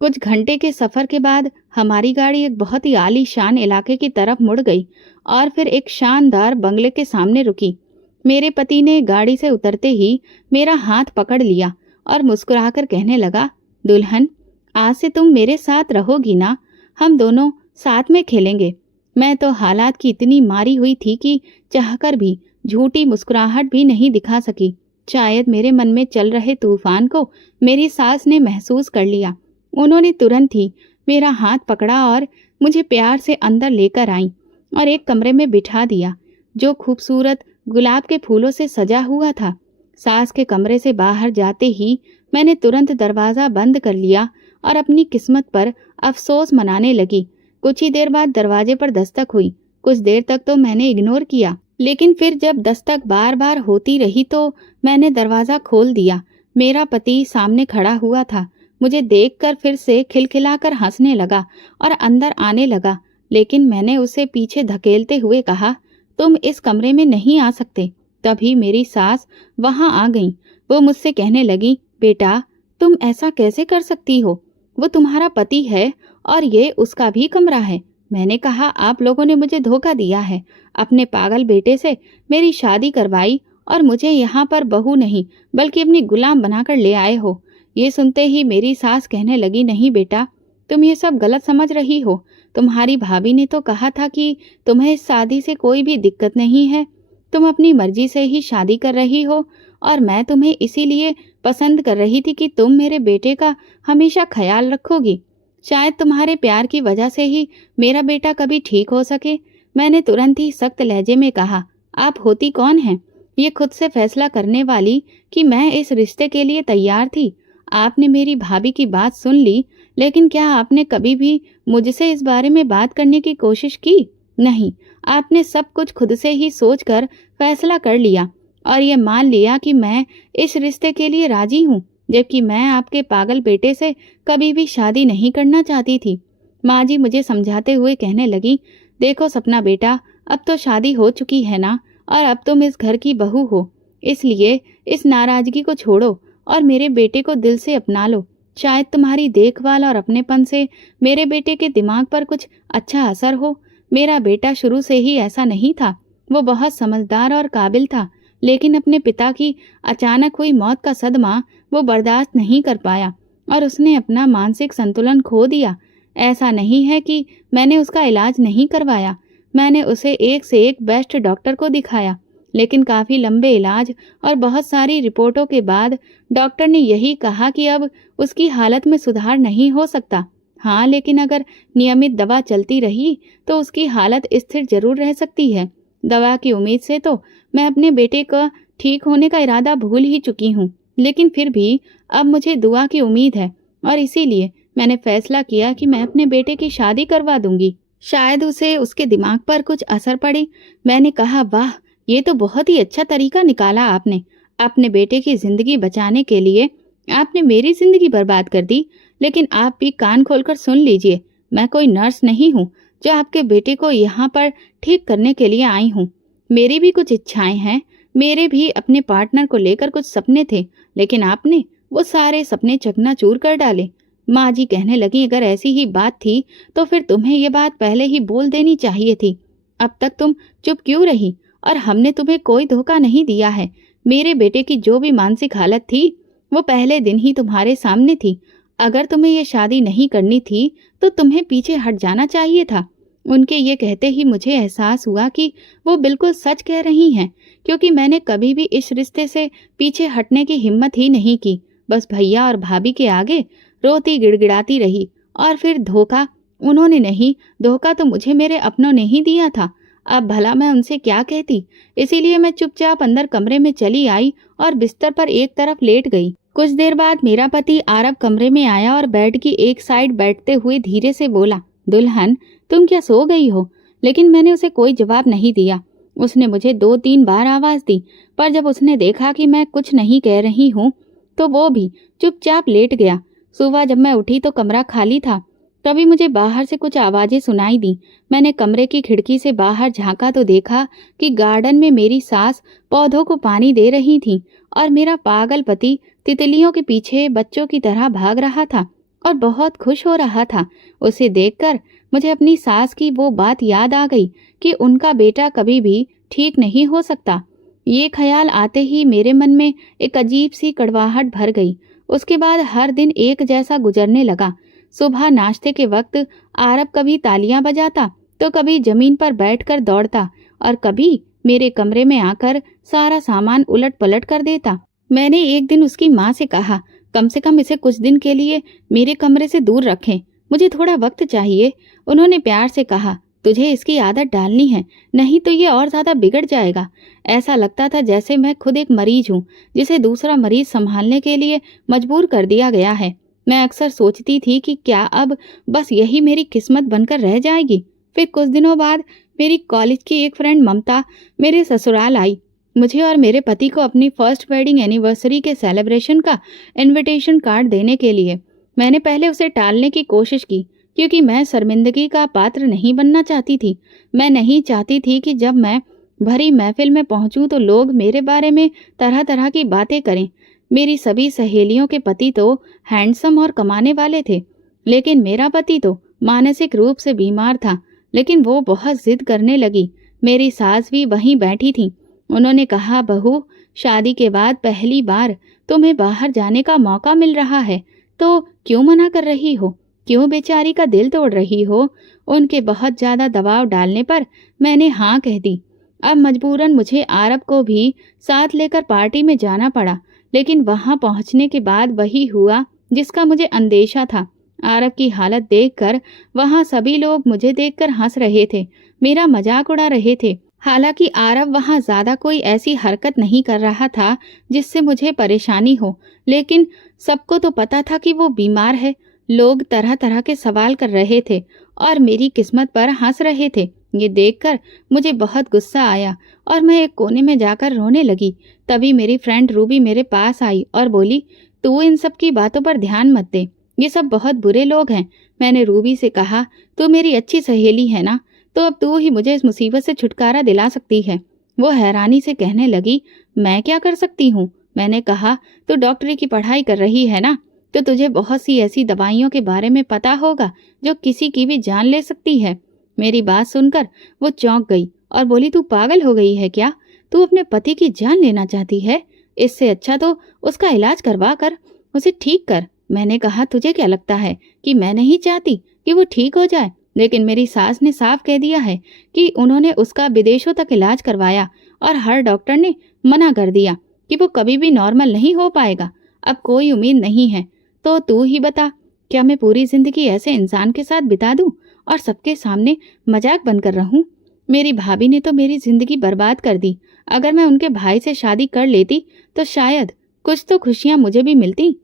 कुछ घंटे के सफर के बाद हमारी गाड़ी एक बहुत ही आलीशान इलाके की तरफ मुड़ गई और फिर एक शानदार बंगले के सामने रुकी। मेरे पति ने गाड़ी से उतरते ही मेरा हाथ पकड़ लिया और मुस्कुराकर कहने लगा, दुल्हन, आज से तुम मेरे साथ रहोगी ना? हम दोनों साथ में खेलेंगे। मैं तो हालात की इतनी मारी हुई थी कि चाहकर भी झूठी मुस्कुराहट भी नहीं दिखा सकी। शायद मेरे मन में चल रहे तूफान को मेरी सास ने महसूस कर लिया। उन्होंने तुरंत ही मेरा हाथ पकड़ा और मुझे प्यार से अंदर लेकर आई और एक कमरे में बिठा दिया जो खूबसूरत गुलाब के फूलों से सजा हुआ था। सास के कमरे से बाहर जाते ही मैंने तुरंत दरवाज़ा बंद कर लिया और अपनी किस्मत पर अफसोस मनाने लगी। कुछ ही देर बाद दरवाजे पर दस्तक हुई। कुछ देर तक तो मैंने इग्नोर किया, लेकिन फिर जब दस्तक बार बार होती रही तो मैंने दरवाज़ा खोल दिया। मेरा पति सामने खड़ा हुआ था। मुझे देखकर फिर से खिलखिलाकर हंसने लगा और अंदर आने लगा, लेकिन मैंने उसे पीछे धकेलते हुए कहा, तुम इस कमरे में नहीं आ सकते। तभी मेरी सास वहां आ गई। वो मुझसे कहने लगी, बेटा, तुम ऐसा कैसे कर सकती हो? वो तुम्हारा पति है और ये उसका भी कमरा है। मैंने कहा, आप लोगों ने मुझे धोखा दिया है। अपने पागल बेटे से मेरी शादी करवाई और मुझे यहाँ पर बहू नहीं बल्कि अपनी गुलाम बनाकर ले आए हो। ये सुनते ही मेरी सास कहने लगी, नहीं बेटा, तुम ये सब गलत समझ रही हो। तुम्हारी भाभी ने तो कहा था कि तुम्हें इस शादी से कोई भी दिक्कत नहीं है। तुम अपनी मर्जी से ही शादी कर रही हो और मैं तुम्हें इसीलिए पसंद कर रही थी कि तुम मेरे बेटे का हमेशा ख्याल रखोगी। शायद तुम्हारे प्यार की वजह से ही मेरा बेटा कभी ठीक हो सके। मैंने तुरंत ही सख्त लहजे में कहा, आप होती कौन हैं ये खुद से फैसला करने वाली कि मैं इस रिश्ते के लिए तैयार थी? आपने मेरी भाभी की बात सुन ली, लेकिन क्या आपने कभी भी मुझसे इस बारे में बात करने की कोशिश की? नहीं, आपने सब कुछ खुद से ही सोचकर फैसला कर लिया और ये मान लिया कि मैं इस रिश्ते के लिए राजी हूँ, जबकि मैं आपके पागल बेटे से कभी भी शादी नहीं करना चाहती थी। माँ जी मुझे समझाते हुए कहने लगी, देखो सपना बेटा, अब तो शादी हो चुकी है ना और अब तुम इस घर की बहू हो, इसलिए इस नाराजगी को छोड़ो और मेरे बेटे को दिल से अपना लो। शायद तुम्हारी देखभाल और अपनेपन से मेरे बेटे के दिमाग पर कुछ अच्छा असर हो। मेरा बेटा शुरू से ही ऐसा नहीं था। वो बहुत समझदार और काबिल था, लेकिन अपने पिता की अचानक हुई मौत का सदमा वो बर्दाश्त नहीं कर पाया और उसने अपना मानसिक संतुलन खो दिया। ऐसा नहीं है कि मैंने उसका इलाज नहीं करवाया। मैंने उसे एक से एक बेस्ट डॉक्टर को दिखाया, लेकिन काफ़ी लंबे इलाज और बहुत सारी रिपोर्टों के बाद डॉक्टर ने यही कहा कि अब उसकी हालत में सुधार नहीं हो सकता। हाँ, लेकिन अगर नियमित दवा चलती रही तो उसकी हालत स्थिर जरूर रह सकती है। दवा की उम्मीद से तो मैं अपने बेटे का ठीक होने का इरादा भूल ही चुकी हूँ, लेकिन फिर भी अब मुझे दुआ की उम्मीद है और इसीलिए मैंने फैसला किया कि मैं अपने बेटे की शादी करवा दूंगी। शायद उसे उसके दिमाग पर कुछ असर पड़े। मैंने कहा, वाह, ये तो बहुत ही अच्छा तरीका निकाला आपने। अपने बेटे की जिंदगी बचाने के लिए आपने मेरी जिंदगी बर्बाद कर दी। लेकिन आप भी कान खोलकर सुन लीजिए, मैं कोई नर्स नहीं हूँ जो आपके बेटे को यहाँ पर ठीक करने के लिए आई हूँ। मेरी भी कुछ इच्छाएं हैं, मेरे भी अपने पार्टनर को लेकर कुछ सपने थे, लेकिन आपने वो सारे सपने चकनाचूर कर डाले। माँ जी कहने लगी, अगर ऐसी ही बात थी तो फिर तुम्हें ये बात पहले ही बोल देनी चाहिए थी। अब तक तुम चुप क्यों रही? और हमने तुम्हें कोई धोखा नहीं दिया है। मेरे बेटे की जो भी मानसिक हालत थी वो पहले दिन ही तुम्हारे सामने थी। अगर तुम्हें ये शादी नहीं करनी थी तो तुम्हें पीछे हट जाना चाहिए था। उनके ये कहते ही मुझे एहसास हुआ कि वो बिल्कुल सच कह रही हैं, क्योंकि मैंने कभी भी इस रिश्ते से पीछे हटने की हिम्मत ही नहीं की। बस भैया और भाभी के आगे रोती गिड़गिड़ाती रही और फिर धोखा उन्होंने नहीं, धोखा तो मुझे मेरे अपनों ने ही दिया था। अब भला मैं उनसे क्या कहती। इसीलिए मैं चुपचाप अंदर कमरे में चली आई और बिस्तर पर एक तरफ लेट गई। कुछ देर बाद मेरा पति आरब कमरे में आया और बेड की एक साइड बैठते हुए धीरे से बोला, दुल्हन तुम क्या सो गई हो? लेकिन मैंने उसे कोई जवाब नहीं दिया। उसने मुझे 2-3 बार आवाज दी, पर जब उसने देखा कि मैं कुछ नहीं कह रही हूँ तो वो भी चुपचाप लेट गया। सुबह जब मैं उठी तो कमरा खाली था। तभी मुझे बाहर से कुछ आवाजें सुनाई दी। मैंने कमरे की खिड़की से बाहर झांका तो देखा कि गार्डन में मेरी सास पौधों को पानी दे रही थी और मेरा पागल पति तितलियों के पीछे बच्चों की तरह भाग रहा था और बहुत खुश हो रहा था। उसे देखकर मुझे अपनी सास की वो बात याद आ गई कि उनका बेटा कभी भी ठीक नहीं हो सकता। ये ख्याल आते ही मेरे मन में एक अजीब सी कड़वाहट भर गई। उसके बाद हर दिन एक जैसा गुजरने लगा। सुबह नाश्ते के वक्त आरब कभी तालियां बजाता तो कभी जमीन पर बैठकर दौड़ता और कभी मेरे कमरे में आकर सारा सामान उलट पलट कर देता। मैंने एक दिन उसकी माँ से कहा, कम से कम इसे कुछ दिन के लिए मेरे कमरे से दूर रखें, मुझे थोड़ा वक्त चाहिए। उन्होंने प्यार से कहा, तुझे इसकी आदत डालनी है, नहीं तो ये और ज्यादा बिगड़ जाएगा। ऐसा लगता था जैसे मैं खुद एक मरीज हूँ जिसे दूसरा मरीज संभालने के लिए मजबूर कर दिया गया है। मैं अक्सर सोचती थी कि क्या अब बस यही मेरी किस्मत बनकर रह जाएगी। फिर कुछ दिनों बाद मेरी कॉलेज की एक फ्रेंड ममता मेरे ससुराल आई, मुझे और मेरे पति को अपनी फर्स्ट वेडिंग एनिवर्सरी के सेलिब्रेशन का इनविटेशन कार्ड देने के लिए। मैंने पहले उसे टालने की कोशिश की क्योंकि मैं शर्मिंदगी का पात्र नहीं बनना चाहती थी। मैं नहीं चाहती थी कि जब मैं भरी महफिल में पहुंचूं तो लोग मेरे बारे में तरह तरह की बातें करें। मेरी सभी सहेलियों के पति तो हैंडसम और कमाने वाले थे, लेकिन मेरा पति तो मानसिक रूप से बीमार था। लेकिन वो बहुत जिद करने लगी। मेरी सास भी वहीं बैठी थी। उन्होंने कहा, बहू, शादी के बाद पहली बार तुम्हें बाहर जाने का मौका मिल रहा है तो क्यों मना कर रही हो, क्यों बेचारी का दिल तोड़ रही हो। उनके बहुत ज्यादा दबाव डालने पर मैंने हाँ कह दी। अब मजबूरन मुझे आरब को भी साथ लेकर पार्टी में जाना पड़ा। लेकिन वहां पहुंचने के बाद वही हुआ जिसका मुझे अंदेशा था। आरब की हालत देखकर वहां सभी लोग मुझे देखकर हंस रहे थे, मेरा मजाक उड़ा रहे थे। हालांकि आरब वहां ज्यादा कोई ऐसी हरकत नहीं कर रहा था जिससे मुझे परेशानी हो, लेकिन सबको तो पता था कि वो बीमार है। लोग तरह तरह के सवाल कर रहे थे और मेरी किस्मत पर हंस रहे थे। ये देखकर मुझे बहुत गुस्सा आया और मैं एक कोने में जाकर रोने लगी। तभी मेरी फ्रेंड रूबी मेरे पास आई और बोली, तू इन सब की बातों पर ध्यान मत दे, ये सब बहुत बुरे लोग हैं। मैंने रूबी से कहा, तू मेरी अच्छी सहेली है ना, तो अब तू ही मुझे इस मुसीबत से छुटकारा दिला सकती है। वो हैरानी से कहने लगी, मैं क्या कर सकती हूँ? मैंने कहा, तू डॉक्टरी की पढ़ाई कर रही है ना, तो तुझे बहुत सी ऐसी दवाइयों के बारे में पता होगा जो किसी की भी जान ले सकती है। मेरी बात सुनकर वो चौंक गई और बोली, तू पागल हो गई है क्या? तू अपने पति की जान लेना चाहती है? इससे अच्छा तो उसका इलाज करवा कर उसे ठीक कर। मैंने कहा, तुझे क्या लगता है कि मैं नहीं चाहती कि वो ठीक हो जाए? लेकिन मेरी सास ने साफ कह दिया है कि उन्होंने उसका विदेशों तक इलाज करवाया और हर डॉक्टर ने मना कर दिया कि वो कभी भी नॉर्मल नहीं हो पाएगा। अब कोई उम्मीद नहीं है। तो तू ही बता, क्या मैं पूरी जिंदगी ऐसे इंसान के साथ बिता दूं और सबके सामने मजाक बनकर रहूं? मेरी भाभी ने तो मेरी जिंदगी बर्बाद कर दी। अगर मैं उनके भाई से शादी कर लेती तो शायद कुछ तो खुशियां मुझे भी मिलती।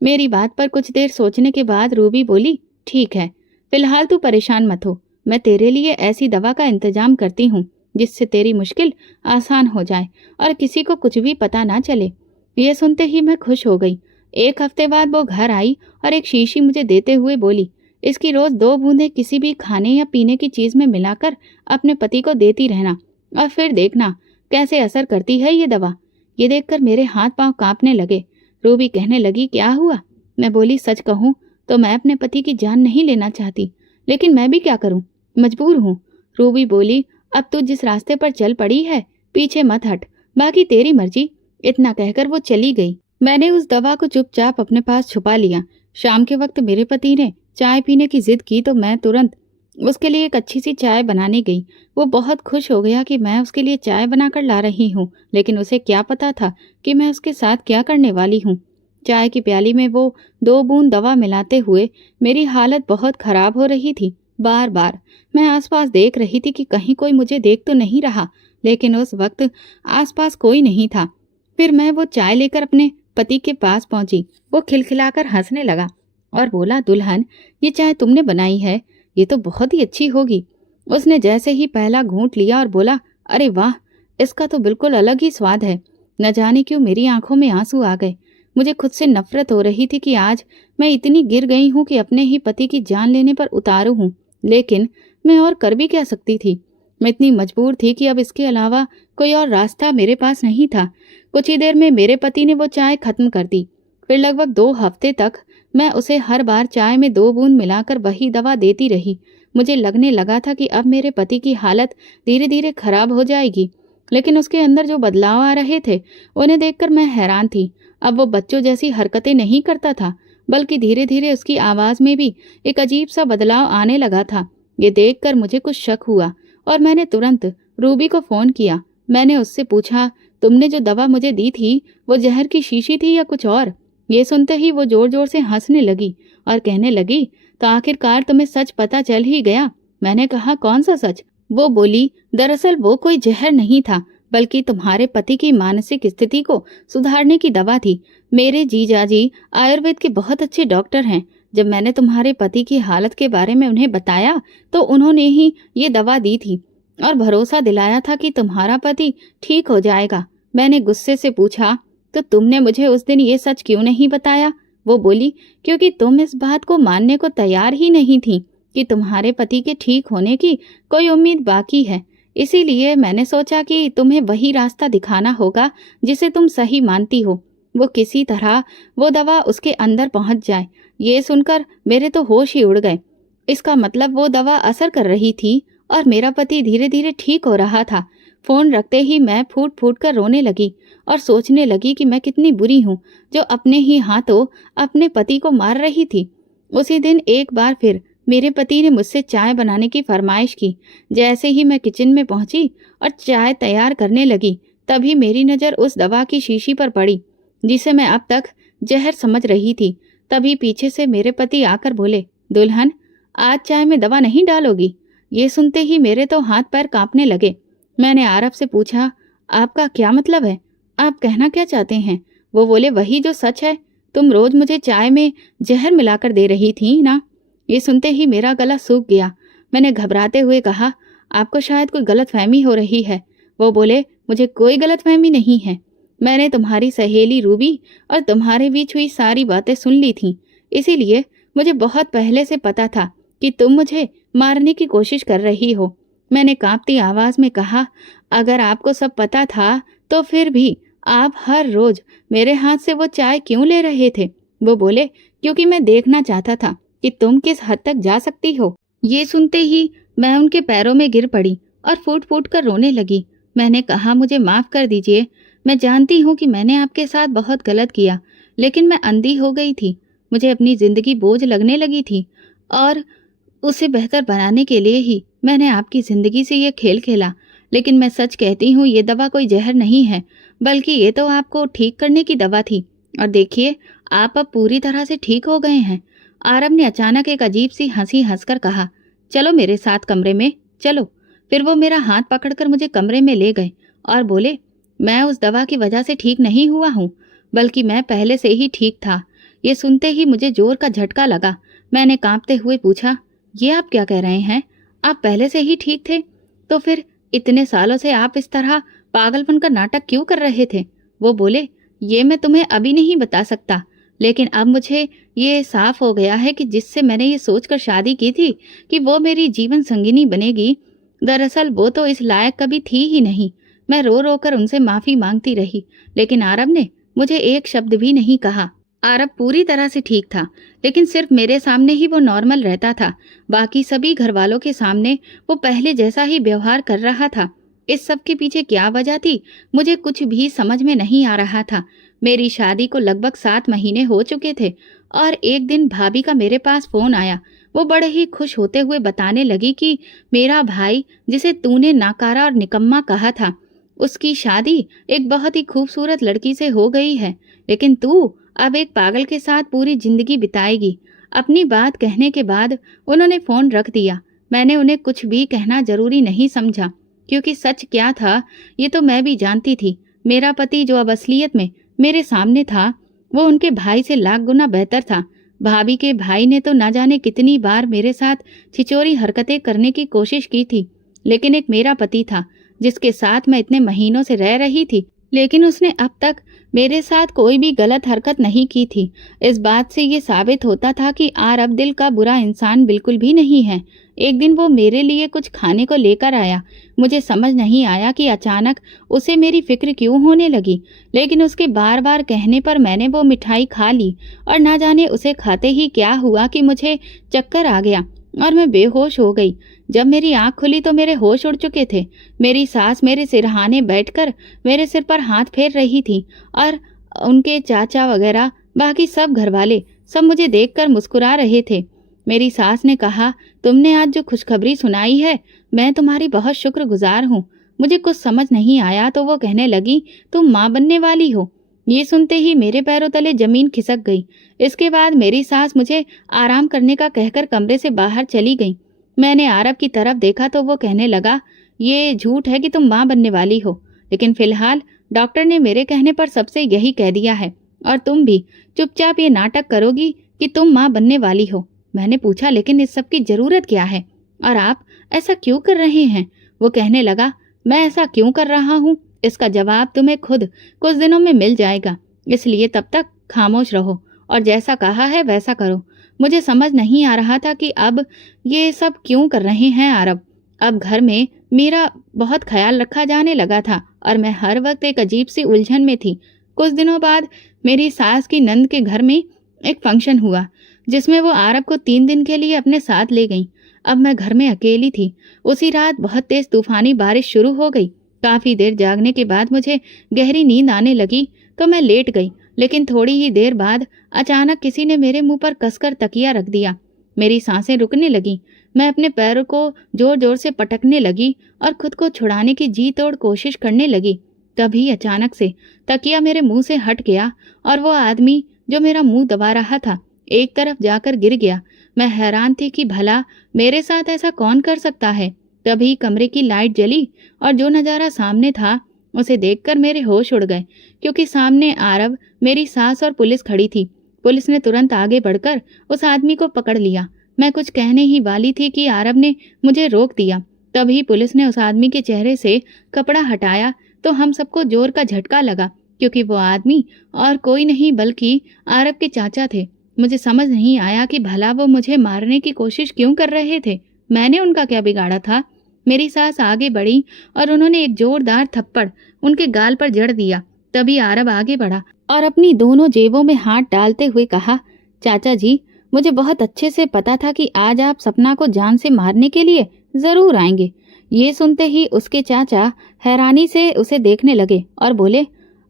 मेरी बात पर कुछ देर सोचने के बाद रूबी बोली, ठीक है, फिलहाल तू परेशान मत हो, मैं तेरे लिए ऐसी दवा का इंतजाम करती हूँ जिससे तेरी मुश्किल आसान हो जाए और किसी को कुछ भी पता ना चले। ये सुनते ही मैं खुश हो गई। एक हफ्ते बाद वो घर आई और एक शीशी मुझे देते हुए बोली, इसकी रोज 2 बूंदें किसी भी खाने या पीने की चीज में मिलाकर अपने पति को देती रहना और फिर देखना कैसे असर करती है ये दवा। ये देखकर मेरे हाथ पांव कांपने लगे। रूबी कहने लगी, क्या हुआ? मैं बोली, सच कहूँ तो मैं अपने पति की जान नहीं लेना चाहती, लेकिन मैं भी क्या करूं, मजबूर हूँ। रूबी बोली, अब तू जिस रास्ते पर चल पड़ी है पीछे मत हट, बाकी तेरी मर्जी। इतना कहकर वो चली गई। मैंने उस दवा को चुपचाप अपने पास छुपा लिया। शाम के वक्त मेरे पति ने चाय पीने की जिद की तो मैं तुरंत उसके लिए एक अच्छी सी चाय बनाने गई। वो बहुत खुश हो गया कि मैं उसके लिए चाय बनाकर ला रही हूँ, लेकिन उसे क्या पता था कि मैं उसके साथ क्या करने वाली हूँ। चाय की प्याली में वो 2 बूंद दवा मिलाते हुए मेरी हालत बहुत खराब हो रही थी। बार बार मैं आसपास देख रही थी कि कहीं कोई मुझे देख तो नहीं रहा, लेकिन उस वक्त आसपास कोई नहीं था। फिर मैं वो चाय लेकर अपने पति के पास पहुंची। वो खिलखिलाकर हंसने लगा और बोला, दुल्हन, ये चाय तुमने बनाई है, ये तो बहुत ही अच्छी होगी। उसने जैसे ही पहला घूंट लिया और बोला, अरे वाह, इसका तो बिल्कुल अलग ही स्वाद है। न जाने क्यों मेरी आंखों में आंसू आ गए। मुझे खुद से नफरत हो रही थी कि आज मैं इतनी गिर गई हूं कि अपने ही पति की जान लेने पर उतारू हूं, लेकिन मैं और कर भी क्या सकती थी। मैं इतनी मजबूर थी कि अब इसके अलावा कोई और रास्ता मेरे पास नहीं था। कुछ ही देर में मेरे पति ने वो चाय खत्म कर दी। फिर लगभग 2 हफ्ते तक मैं उसे हर बार चाय में 2 बूंद मिलाकर वही दवा देती रही। मुझे लगने लगा था कि अब मेरे पति की हालत धीरे धीरे खराब हो जाएगी, लेकिन उसके अंदर जो बदलाव आ रहे थे उन्हें देखकर मैं हैरान थी। अब वो बच्चों जैसी हरकतें नहीं करता था, बल्कि धीरे धीरे उसकी आवाज में भी एक अजीब सा बदलाव आने लगा था। ये देखकर मुझे कुछ शक हुआ और मैंने तुरंत रूबी को फोन किया। मैंने उससे पूछा, तुमने जो दवा मुझे दी थी वो जहर की शीशी थी या कुछ और? ये सुनते ही वो जोर जोर से हंसने लगी और कहने लगी, तो आखिरकार तुम्हें सच पता चल ही गया। मैंने कहा, कौन सा सच? वो बोली, दरअसल वो कोई जहर नहीं था, बल्कि तुम्हारे पति की मानसिक स्थिति को सुधारने की दवा थी। मेरे जीजाजी आयुर्वेद के बहुत अच्छे डॉक्टर हैं। जब मैंने तुम्हारे पति की हालत के बारे में उन्हें बताया तो उन्होंने ही ये दवा दी थी और भरोसा दिलाया था कि तुम्हारा पति ठीक हो जाएगा। मैंने गुस्से से पूछा, तो तुमने मुझे उस दिन ये सच क्यों नहीं बताया? वो बोली, क्योंकि तुम इस बात को मानने को तैयार ही नहीं थी कि तुम्हारे पति के ठीक होने की कोई उम्मीद बाकी है। इसीलिए मैंने सोचा कि तुम्हें वही रास्ता दिखाना होगा जिसे तुम सही मानती हो। वो किसी तरह वो दवा उसके अंदर पहुंच जाए। ये सुनकर मेरे तो होश ही उड़ गए। इसका मतलब वो दवा असर कर रही थी और मेरा पति धीरे धीरे ठीक हो रहा था। फोन रखते ही मैं फूट फूट कर रोने लगी और सोचने लगी कि मैं कितनी बुरी हूँ जो अपने ही हाथों अपने पति को मार रही थी। उसी दिन एक बार फिर मेरे पति ने मुझसे चाय बनाने की फरमाइश की। जैसे ही मैं किचन में पहुंची और चाय तैयार करने लगी, तभी मेरी नज़र उस दवा की शीशी पर पड़ी जिसे मैं अब तक जहर समझ रही थी। तभी पीछे से मेरे पति आकर बोले, दुल्हन, आज चाय में दवा नहीं डालोगी? ये सुनते ही मेरे तो हाथ पैर कांपने लगे। मैंने आरब से पूछा, आपका क्या मतलब है? आप कहना क्या चाहते हैं? वो बोले, वही जो सच है। तुम रोज मुझे चाय में जहर मिलाकर दे रही थी ना। ये सुनते ही मेरा गला सूख गया। मैंने घबराते हुए कहा, आपको शायद कोई गलतफहमी हो रही है। वो बोले, मुझे कोई गलतफहमी नहीं है। मैंने तुम्हारी सहेली रूबी और तुम्हारे बीच हुई सारी बातें सुन ली थी, इसीलिए मुझे बहुत पहले से पता था कि तुम मुझे मारने की कोशिश कर रही हो। मैंने कांपती आवाज में कहा, अगर आपको सब पता था तो फिर भी आप हर रोज मेरे हाथ से वो चाय क्यों ले रहे थे? वो बोले, क्योंकि मैं देखना चाहता था कि तुम किस हद तक जा सकती हो। ये सुनते ही मैं उनके पैरों में गिर पड़ी और फूट फूट कर रोने लगी। मैंने कहा, मुझे माफ कर दीजिए। मैं जानती हूँ कि मैंने आपके साथ बहुत गलत किया, लेकिन मैं अंधी हो गई थी। मुझे अपनी जिंदगी बोझ लगने लगी थी और उसे बेहतर बनाने के लिए ही मैंने आपकी जिंदगी से ये खेल खेला। लेकिन मैं सच कहती हूँ, ये दवा कोई जहर नहीं है, बल्कि ये तो आपको ठीक करने की दवा थी। और देखिए, आप अब पूरी तरह से ठीक हो गए हैं। आरब ने अचानक एक अजीब सी हंसी हंसकर कहा, चलो मेरे साथ कमरे में चलो। फिर वो मेरा हाथ पकड़कर मुझे कमरे में ले गए और बोले, मैं उस दवा की वजह से ठीक नहीं हुआ हूँ, बल्कि मैं पहले से ही ठीक था। ये सुनते ही मुझे जोर का झटका लगा। मैंने कांपते हुए पूछा, ये आप क्या कह रहे हैं? आप पहले से ही ठीक थे, तो फिर इतने सालों से आप इस तरह पागलपन का नाटक क्यों कर रहे थे? वो बोले, ये मैं तुम्हें अभी नहीं बता सकता, लेकिन अब मुझे ये साफ हो गया है कि जिससे मैंने ये सोचकर शादी की थी कि वो मेरी जीवन संगिनी बनेगी, दरअसल वो तो इस लायक कभी थी ही नहीं। मैं रो रो कर उनसे माफी मांगती रही, लेकिन आरब ने मुझे एक शब्द भी नहीं कहा। आरब पूरी तरह से ठीक था, लेकिन सिर्फ मेरे सामने ही वो नॉर्मल रहता था। बाकी सभी घर वालों के सामने वो पहले जैसा ही व्यवहार कर रहा था। इस सब के पीछे क्या वजह थी, मुझे कुछ भी समझ में नहीं आ रहा था। मेरी शादी को लगभग 7 महीने हो चुके थे और एक दिन भाभी का मेरे पास फोन आया। वो बड़े ही खुश होते हुए बताने लगी कि मेरा भाई, जिसे तूने नाकारा और निकम्मा कहा था, उसकी शादी एक बहुत ही खूबसूरत लड़की से हो गई है, लेकिन तू अब एक पागल के साथ पूरी जिंदगी बिताएगी। अपनी बात कहने के बाद उन्होंने फोन रख दिया। मैंने उन्हें कुछ भी कहना जरूरी नहीं समझा, क्योंकि सच क्या था ये तो मैं भी जानती थी। मेरा पति जो अब असलियत में मेरे सामने था, वो उनके भाई से लाख गुना बेहतर था। भाभी के भाई ने तो ना जाने कितनी बार मेरे साथ छिचोरी हरकतें करने की कोशिश की थी, लेकिन एक मेरा पति था जिसके साथ मैं इतने महीनों से रह रही थी, लेकिन उसने अब तक मेरे साथ कोई भी गलत हरकत नहीं की थी। इस बात से ये साबित होता था कि आरब दिल का बुरा इंसान बिल्कुल भी नहीं है। एक दिन वो मेरे लिए कुछ खाने को लेकर आया। मुझे समझ नहीं आया कि अचानक उसे मेरी फिक्र क्यों होने लगी, लेकिन उसके बार बार कहने पर मैंने वो मिठाई खा ली और ना जाने उसे खाते ही क्या हुआ कि मुझे चक्कर आ गया और मैं बेहोश हो गई। जब मेरी आंख खुली तो मेरे होश उड़ चुके थे। मेरी सास मेरे सिरहाने बैठकर मेरे सिर पर हाथ फेर रही थी और उनके चाचा वगैरह बाकी सब घरवाले सब मुझे देखकर मुस्कुरा रहे थे। मेरी सास ने कहा, तुमने आज जो खुशखबरी सुनाई है, मैं तुम्हारी बहुत शुक्रगुजार हूँ। मुझे कुछ समझ नहीं आया तो वो कहने लगी, तुम माँ बनने वाली हो। ये सुनते ही मेरे पैरों तले जमीन खिसक गई। इसके बाद मेरी सास मुझे आराम करने का कहकर कमरे से बाहर चली गई। मैंने आरब की तरफ देखा तो वो कहने लगा, ये झूठ है कि तुम माँ बनने वाली हो, लेकिन फिलहाल डॉक्टर ने मेरे कहने पर सबसे यही कह दिया है और तुम भी चुपचाप ये नाटक करोगी कि तुम माँ बनने वाली हो। मैंने पूछा, लेकिन इस सब की जरूरत क्या है और आप ऐसा क्यों कर रहे हैं? वो कहने लगा, मैं ऐसा क्यों कर रहा हूँ इसका जवाब तुम्हें खुद कुछ दिनों में मिल जाएगा, इसलिए तब तक खामोश रहो और जैसा कहा है वैसा करो। मुझे समझ नहीं आ रहा था कि अब ये सब क्यों कर रहे हैं आरब। अब घर में मेरा बहुत ख्याल रखा जाने लगा था और मैं हर वक्त एक अजीब सी उलझन में थी। कुछ दिनों बाद मेरी सास की नंद के घर में एक फंक्शन हुआ जिसमें वो आरब को 3 दिन के लिए अपने साथ ले गई। अब मैं घर में अकेली थी। उसी रात बहुत तेज तूफानी बारिश शुरू हो गई। काफी देर जागने के बाद मुझे गहरी नींद आने लगी तो मैं लेट गई, लेकिन थोड़ी ही देर बाद अचानक किसी ने मेरे मुंह पर कसकर तकिया रख दिया। मेरी सांसें रुकने लगी। मैं अपने पैरों को जोर जोर से पटकने लगी और खुद को छुड़ाने की जी तोड़ कोशिश करने लगी। तभी अचानक से तकिया मेरे मुंह से हट गया और वो आदमी जो मेरा मुंह दबा रहा था एक तरफ जाकर गिर गया। मैं हैरान थी कि भला मेरे साथ ऐसा कौन कर सकता है। तभी कमरे की लाइट जली और जो नज़ारा सामने था उसे देखकर मेरे होश उड़ गए, क्योंकि सामने आरब, मेरी सास और पुलिस खड़ी थी। पुलिस ने तुरंत आगे बढ़कर उस आदमी को पकड़ लिया। मैं कुछ कहने ही वाली थी कि आरब ने मुझे रोक दिया। तभी पुलिस ने उस आदमी के चेहरे से कपड़ा हटाया तो हम सबको जोर का झटका लगा, क्योंकि वो आदमी और कोई नहीं बल्कि आरब के चाचा थे। मुझे समझ नहीं आया कि भला वो मुझे मारने की कोशिश क्यों कर रहे थे। मैंने उनका क्या बिगाड़ा था? मेरी सास आगे बढ़ी और उन्होंने एक जोरदार थप्पड़ उनके गाल पर जड़ दिया। तभी आरब आगे बढ़ा और अपनी दोनों जेबों में हाथ डालते हुए कहा, चाचा जी, मुझे बहुत अच्छे से पता था कि आज आप सपना को जान से मारने के लिए जरूर आएंगे। ये सुनते ही उसके चाचा हैरानी से उसे देखने लगे और बोले,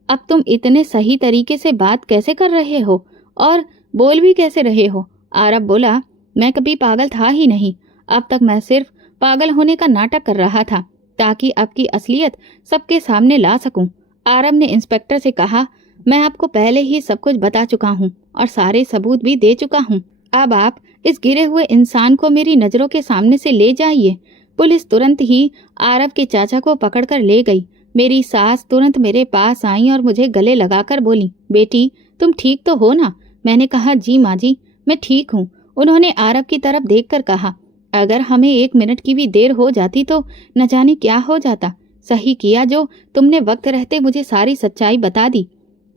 अब तुम इतने सही तरीके से बात कैसे कर रहे हो और बोल भी कैसे रहे हो? आरब बोला, मैं कभी पागल था ही नहीं। अब तक मैं सिर्फ पागल होने का नाटक कर रहा था ताकि आपकी असलियत सबके सामने ला सकूं। आरब ने इंस्पेक्टर से कहा, मैं आपको पहले ही सब कुछ बता चुका हूं और सारे सबूत भी दे चुका हूं। अब आप इस गिरे हुए इंसान को मेरी नजरों के सामने से ले जाइए। पुलिस तुरंत ही आरब के चाचा को पकड़कर ले गई। मेरी सास तुरंत मेरे पास आई और मुझे गले लगाकर बोली, बेटी, तुम ठीक तो हो ना? मैंने कहा, जी माँ जी, मैं ठीक हूँ। उन्होंने आरब की तरफ देखकर कहा, अगर हमें 1 मिनट की भी देर हो जाती तो न जाने क्या हो जाता। सही किया जो तुमने वक्त रहते मुझे सारी सच्चाई बता दी।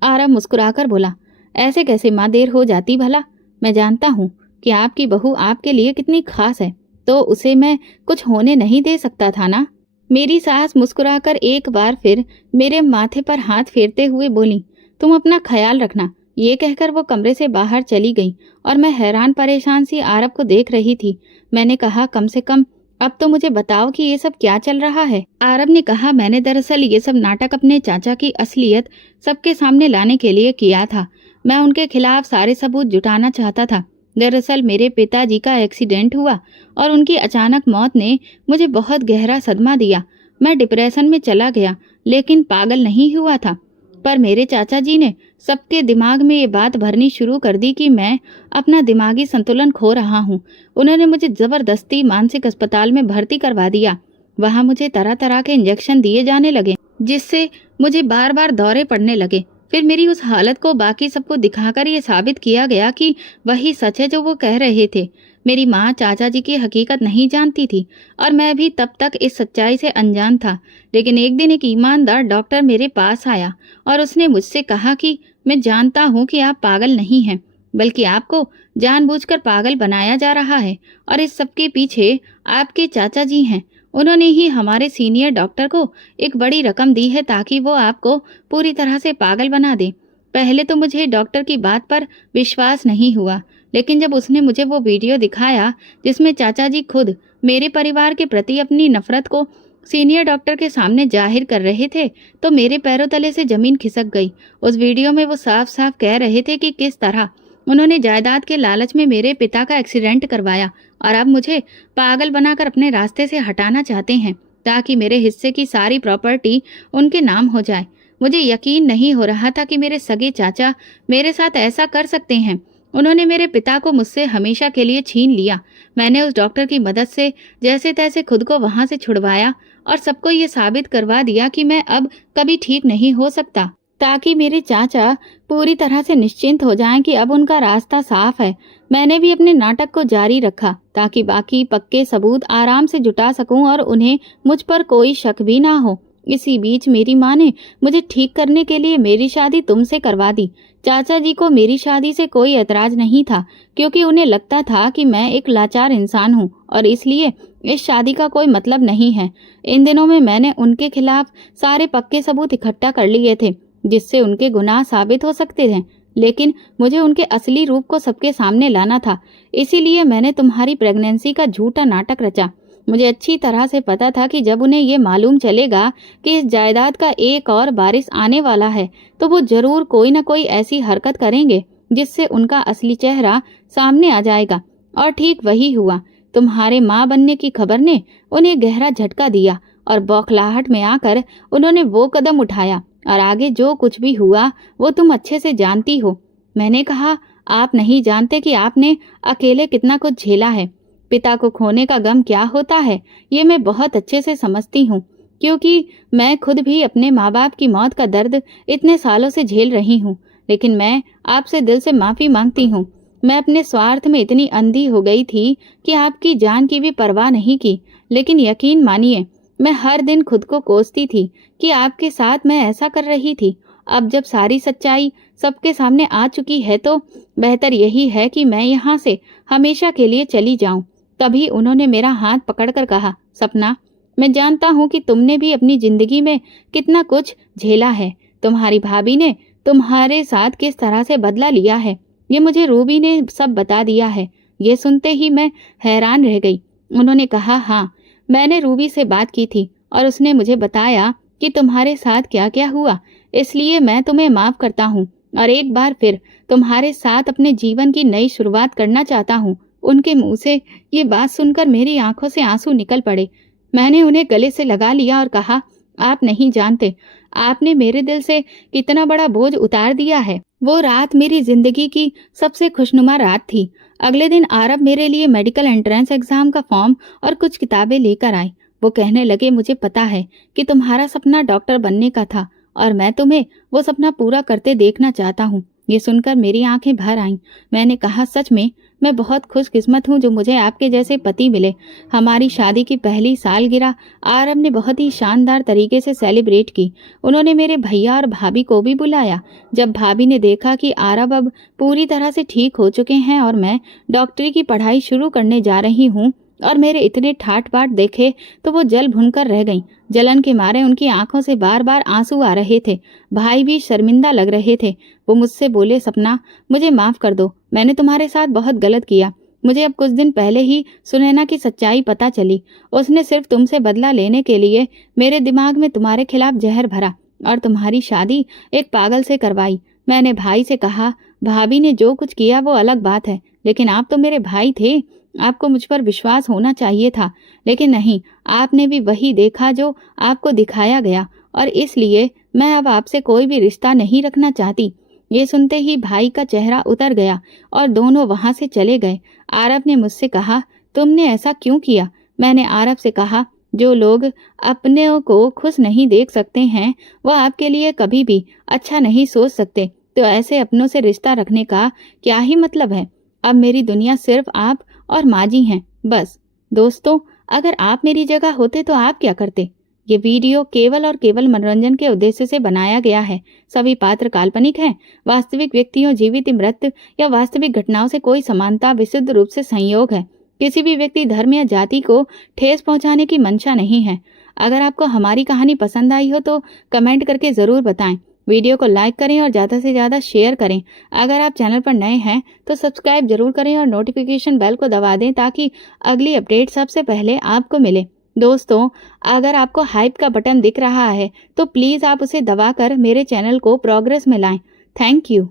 आरब मुस्कुराकर बोला, ऐसे कैसे माँ देर हो जाती भला? मैं जानता हूँ कि आपकी बहू आपके लिए कितनी खास है, तो उसे मैं कुछ होने नहीं दे सकता था ना। मेरी सास मुस्कुराकर एक बार फिर मेरे माथे पर हाथ फेरते हुए बोली, तुम अपना ख्याल रखना। ये कहकर वो कमरे से बाहर चली गई और मैं हैरान परेशान सी आरब को देख रही थी। मैंने कहा, कम से कम अब तो मुझे बताओ कि ये सब क्या चल रहा है। आरब ने कहा, मैंने दरअसल ये सब नाटक अपने चाचा की असलियत सबके सामने लाने के लिए किया था। मैं उनके खिलाफ सारे सबूत जुटाना चाहता था। दरअसल मेरे पिताजी का एक्सीडेंट हुआ और उनकी अचानक मौत ने मुझे बहुत गहरा सदमा दिया। मैं डिप्रेशन में चला गया, लेकिन पागल नहीं हुआ था। पर मेरे चाचा जी ने सबके दिमाग में ये बात भरनी शुरू कर दी कि मैं अपना दिमागी संतुलन खो रहा हूँ। उन्होंने मुझे ज़बरदस्ती मानसिक अस्पताल में भर्ती करवा दिया। वहाँ मुझे तरह तरह के इंजेक्शन दिए जाने लगे, जिससे मुझे बार बार दौरे पड़ने लगे। फिर मेरी उस हालत को बाकी सबको दिखाकर ये साबित किया गया कि वही सच है जो वो कह रहे थे। मेरी माँ चाचा जी की हकीकत नहीं जानती थी और मैं भी तब तक इस सच्चाई से अनजान था। लेकिन एक दिन एक ईमानदार डॉक्टर मेरे पास आया और उसने मुझसे कहा कि मैं जानता हूँ कि आप पागल नहीं हैं, बल्कि आपको जानबूझकर पागल बनाया जा रहा है और इस सबके पीछे आपके चाचा जी हैं। उन्होंने ही हमारे सीनियर डॉक्टर को एक बड़ी रकम दी है ताकि वो आपको पूरी तरह से पागल बना दे। पहले तो मुझे डॉक्टर की बात पर विश्वास नहीं हुआ, लेकिन जब उसने मुझे वो वीडियो दिखाया जिसमें चाचा जी खुद मेरे परिवार के प्रति अपनी नफरत को सीनियर डॉक्टर के सामने जाहिर कर रहे थे, तो मेरे पैरों तले से जमीन खिसक गई। उस वीडियो में वो साफ साफ कह रहे थे कि किस तरह उन्होंने जायदाद के लालच में मेरे पिता का एक्सीडेंट करवाया और अब मुझे पागल बनाकर अपने रास्ते से हटाना चाहते हैं ताकि मेरे हिस्से की सारी प्रॉपर्टी उनके नाम हो जाए। मुझे यकीन नहीं हो रहा था कि मेरे सगे चाचा मेरे साथ ऐसा कर सकते हैं। उन्होंने मेरे पिता को मुझसे हमेशा के लिए छीन लिया। मैंने उस डॉक्टर की मदद से जैसे तैसे खुद को वहां से छुड़वाया और सबको ये साबित करवा दिया कि मैं अब कभी ठीक नहीं हो सकता, ताकि मेरे चाचा पूरी तरह से निश्चिंत हो जाएं कि अब उनका रास्ता साफ है। मैंने भी अपने नाटक को जारी रखा ताकि बाकी पक्के सबूत आराम से जुटा सकूं और उन्हें मुझ पर कोई शक भी ना हो। इसी बीच मेरी माँ ने मुझे ठीक करने के लिए मेरी शादी तुमसे करवा दी। चाचा जी को मेरी शादी से कोई ऐतराज नहीं था, क्योंकि उन्हें लगता था कि मैं एक लाचार इंसान हूँ और इसलिए इस शादी का कोई मतलब नहीं है। इन दिनों में मैंने उनके खिलाफ सारे पक्के सबूत इकट्ठा कर लिए थे जिससे उनके गुनाह साबित हो सकते थे, लेकिन मुझे उनके असली रूप को सबके सामने लाना था। इसीलिए मैंने तुम्हारी प्रेगनेंसी का झूठा नाटक रचा। मुझे अच्छी तरह से पता था कि जब उन्हें ये मालूम चलेगा कि इस जायदाद का एक और वारिस आने वाला है, तो वो जरूर कोई न कोई ऐसी हरकत करेंगे जिससे उनका असली चेहरा सामने आ जाएगा। और ठीक वही हुआ। तुम्हारे माँ बनने की खबर ने उन्हें गहरा झटका दिया और बौखलाहट में आकर उन्होंने वो कदम उठाया और आगे जो कुछ भी हुआ वो तुम अच्छे से जानती हो। मैंने कहा, आप नहीं जानते कि आपने अकेले कितना कुछ झेला है। पिता को खोने का गम क्या होता है ये मैं बहुत अच्छे से समझती हूँ, क्योंकि मैं खुद भी अपने माँ बाप की मौत का दर्द इतने सालों से झेल रही हूँ। लेकिन मैं आपसे दिल से माफ़ी मांगती हूँ। मैं अपने स्वार्थ में इतनी अंधी हो गई थी कि आपकी जान की भी परवाह नहीं की। लेकिन यकीन मानिए, मैं हर दिन खुद को कोसती थी कि आपके साथ मैं ऐसा कर रही थी। अब जब सारी सच्चाई सबके सामने आ चुकी है तो बेहतर यही है कि मैं यहाँ से हमेशा के लिए चली जाऊं। तभी उन्होंने मेरा हाथ पकड़कर कहा, सपना, मैं जानता हूँ कि तुमने भी अपनी जिंदगी में कितना कुछ झेला है। तुम्हारी भाभी ने तुम्हारे साथ किस तरह से बदला लिया है ये मुझे रूबी ने सब बता दिया है। ये सुनते ही मैं हैरान रह गई। उन्होंने कहा, हाँ, मैंने रूबी से बात की थी और उसने मुझे बताया कि तुम्हारे साथ क्या क्या हुआ। इसलिए मैं तुम्हें माफ करता हूँ और एक बार फिर तुम्हारे साथ अपने जीवन की नई शुरुआत करना चाहता हूँ। उनके मुंह से ये बात सुनकर मेरी आंखों से आंसू निकल पड़े। मैंने उन्हें गले से लगा लिया और कहा, आप नहीं जानते आपने मेरे दिल से कितना बड़ा बोझ उतार दिया है। वो रात मेरी जिंदगी की सबसे खुशनुमा रात थी। अगले दिन आरब मेरे लिए मेडिकल एंट्रेंस एग्जाम का फॉर्म और कुछ किताबें लेकर आए। वो कहने लगे, मुझे पता है कि तुम्हारा सपना डॉक्टर बनने का था और मैं तुम्हें वो सपना पूरा करते देखना चाहता हूँ। ये सुनकर मेरी आंखें भर आईं। मैंने कहा, सच में मैं बहुत खुशकिस्मत हूँ जो मुझे आपके जैसे पति मिले। हमारी शादी की पहली सालगिरह आरब ने बहुत ही शानदार तरीके से सेलिब्रेट की। उन्होंने मेरे भैया और भाभी को भी बुलाया। जब भाभी ने देखा कि आरब अब पूरी तरह से ठीक हो चुके हैं और मैं डॉक्टरी की पढ़ाई शुरू करने जा रही हूँ और मेरे इतने ठाट बाट देखे तो वो जल भुनकर रह गईं। जलन के मारे उनकी आंखों से बार बार आंसू आ रहे थे। भाई भी शर्मिंदा लग रहे थे। वो मुझसे बोले, सपना, मुझे माफ कर दो, मैंने तुम्हारे साथ बहुत गलत किया। मुझे अब कुछ दिन पहले ही सुनैना की सच्चाई पता चली। उसने सिर्फ तुमसे बदला लेने के लिए मेरे दिमाग में तुम्हारे खिलाफ जहर भरा और तुम्हारी शादी एक पागल से करवाई। मैंने भाई से कहा, भाभी ने जो कुछ किया वो अलग बात है, लेकिन आप तो मेरे भाई थे, आपको मुझ पर विश्वास होना चाहिए था। लेकिन नहीं, आपने भी वही देखा जो आपको दिखाया गया और इसलिए मैं अब आपसे कोई भी रिश्ता नहीं रखना चाहती। ये सुनते ही भाई का चेहरा उतर गया और दोनों वहां से चले गए। आरव ने मुझसे कहा, तुमने ऐसा क्यों किया? मैंने आरव से कहा, जो लोग अपने को खुश नहीं देख सकते हैं वह आपके लिए कभी भी अच्छा नहीं सोच सकते, तो ऐसे अपनों से रिश्ता रखने का क्या ही मतलब है। अब मेरी दुनिया सिर्फ आप और माँ जी हैं, बस। दोस्तों, अगर आप मेरी जगह होते तो आप क्या करते? ये वीडियो केवल और केवल मनोरंजन के उद्देश्य से बनाया गया है। सभी पात्र काल्पनिक हैं। वास्तविक व्यक्तियों, जीवित मृत या वास्तविक घटनाओं से कोई समानता विशुद्ध रूप से संयोग है। किसी भी व्यक्ति, धर्म या जाति को ठेस पहुंचाने की मंशा नहीं है। अगर आपको हमारी कहानी पसंद आई हो तो कमेंट करके ज़रूर बताएं। वीडियो को लाइक करें और ज़्यादा से ज़्यादा शेयर करें। अगर आप चैनल पर नए हैं तो सब्सक्राइब जरूर करें और नोटिफिकेशन बेल को दबा दें ताकि अगली अपडेट सबसे पहले आपको मिले। दोस्तों, अगर आपको हाइप का बटन दिख रहा है तो प्लीज़ आप उसे दबाकर मेरे चैनल को प्रोग्रेस में लाएं। Thank you.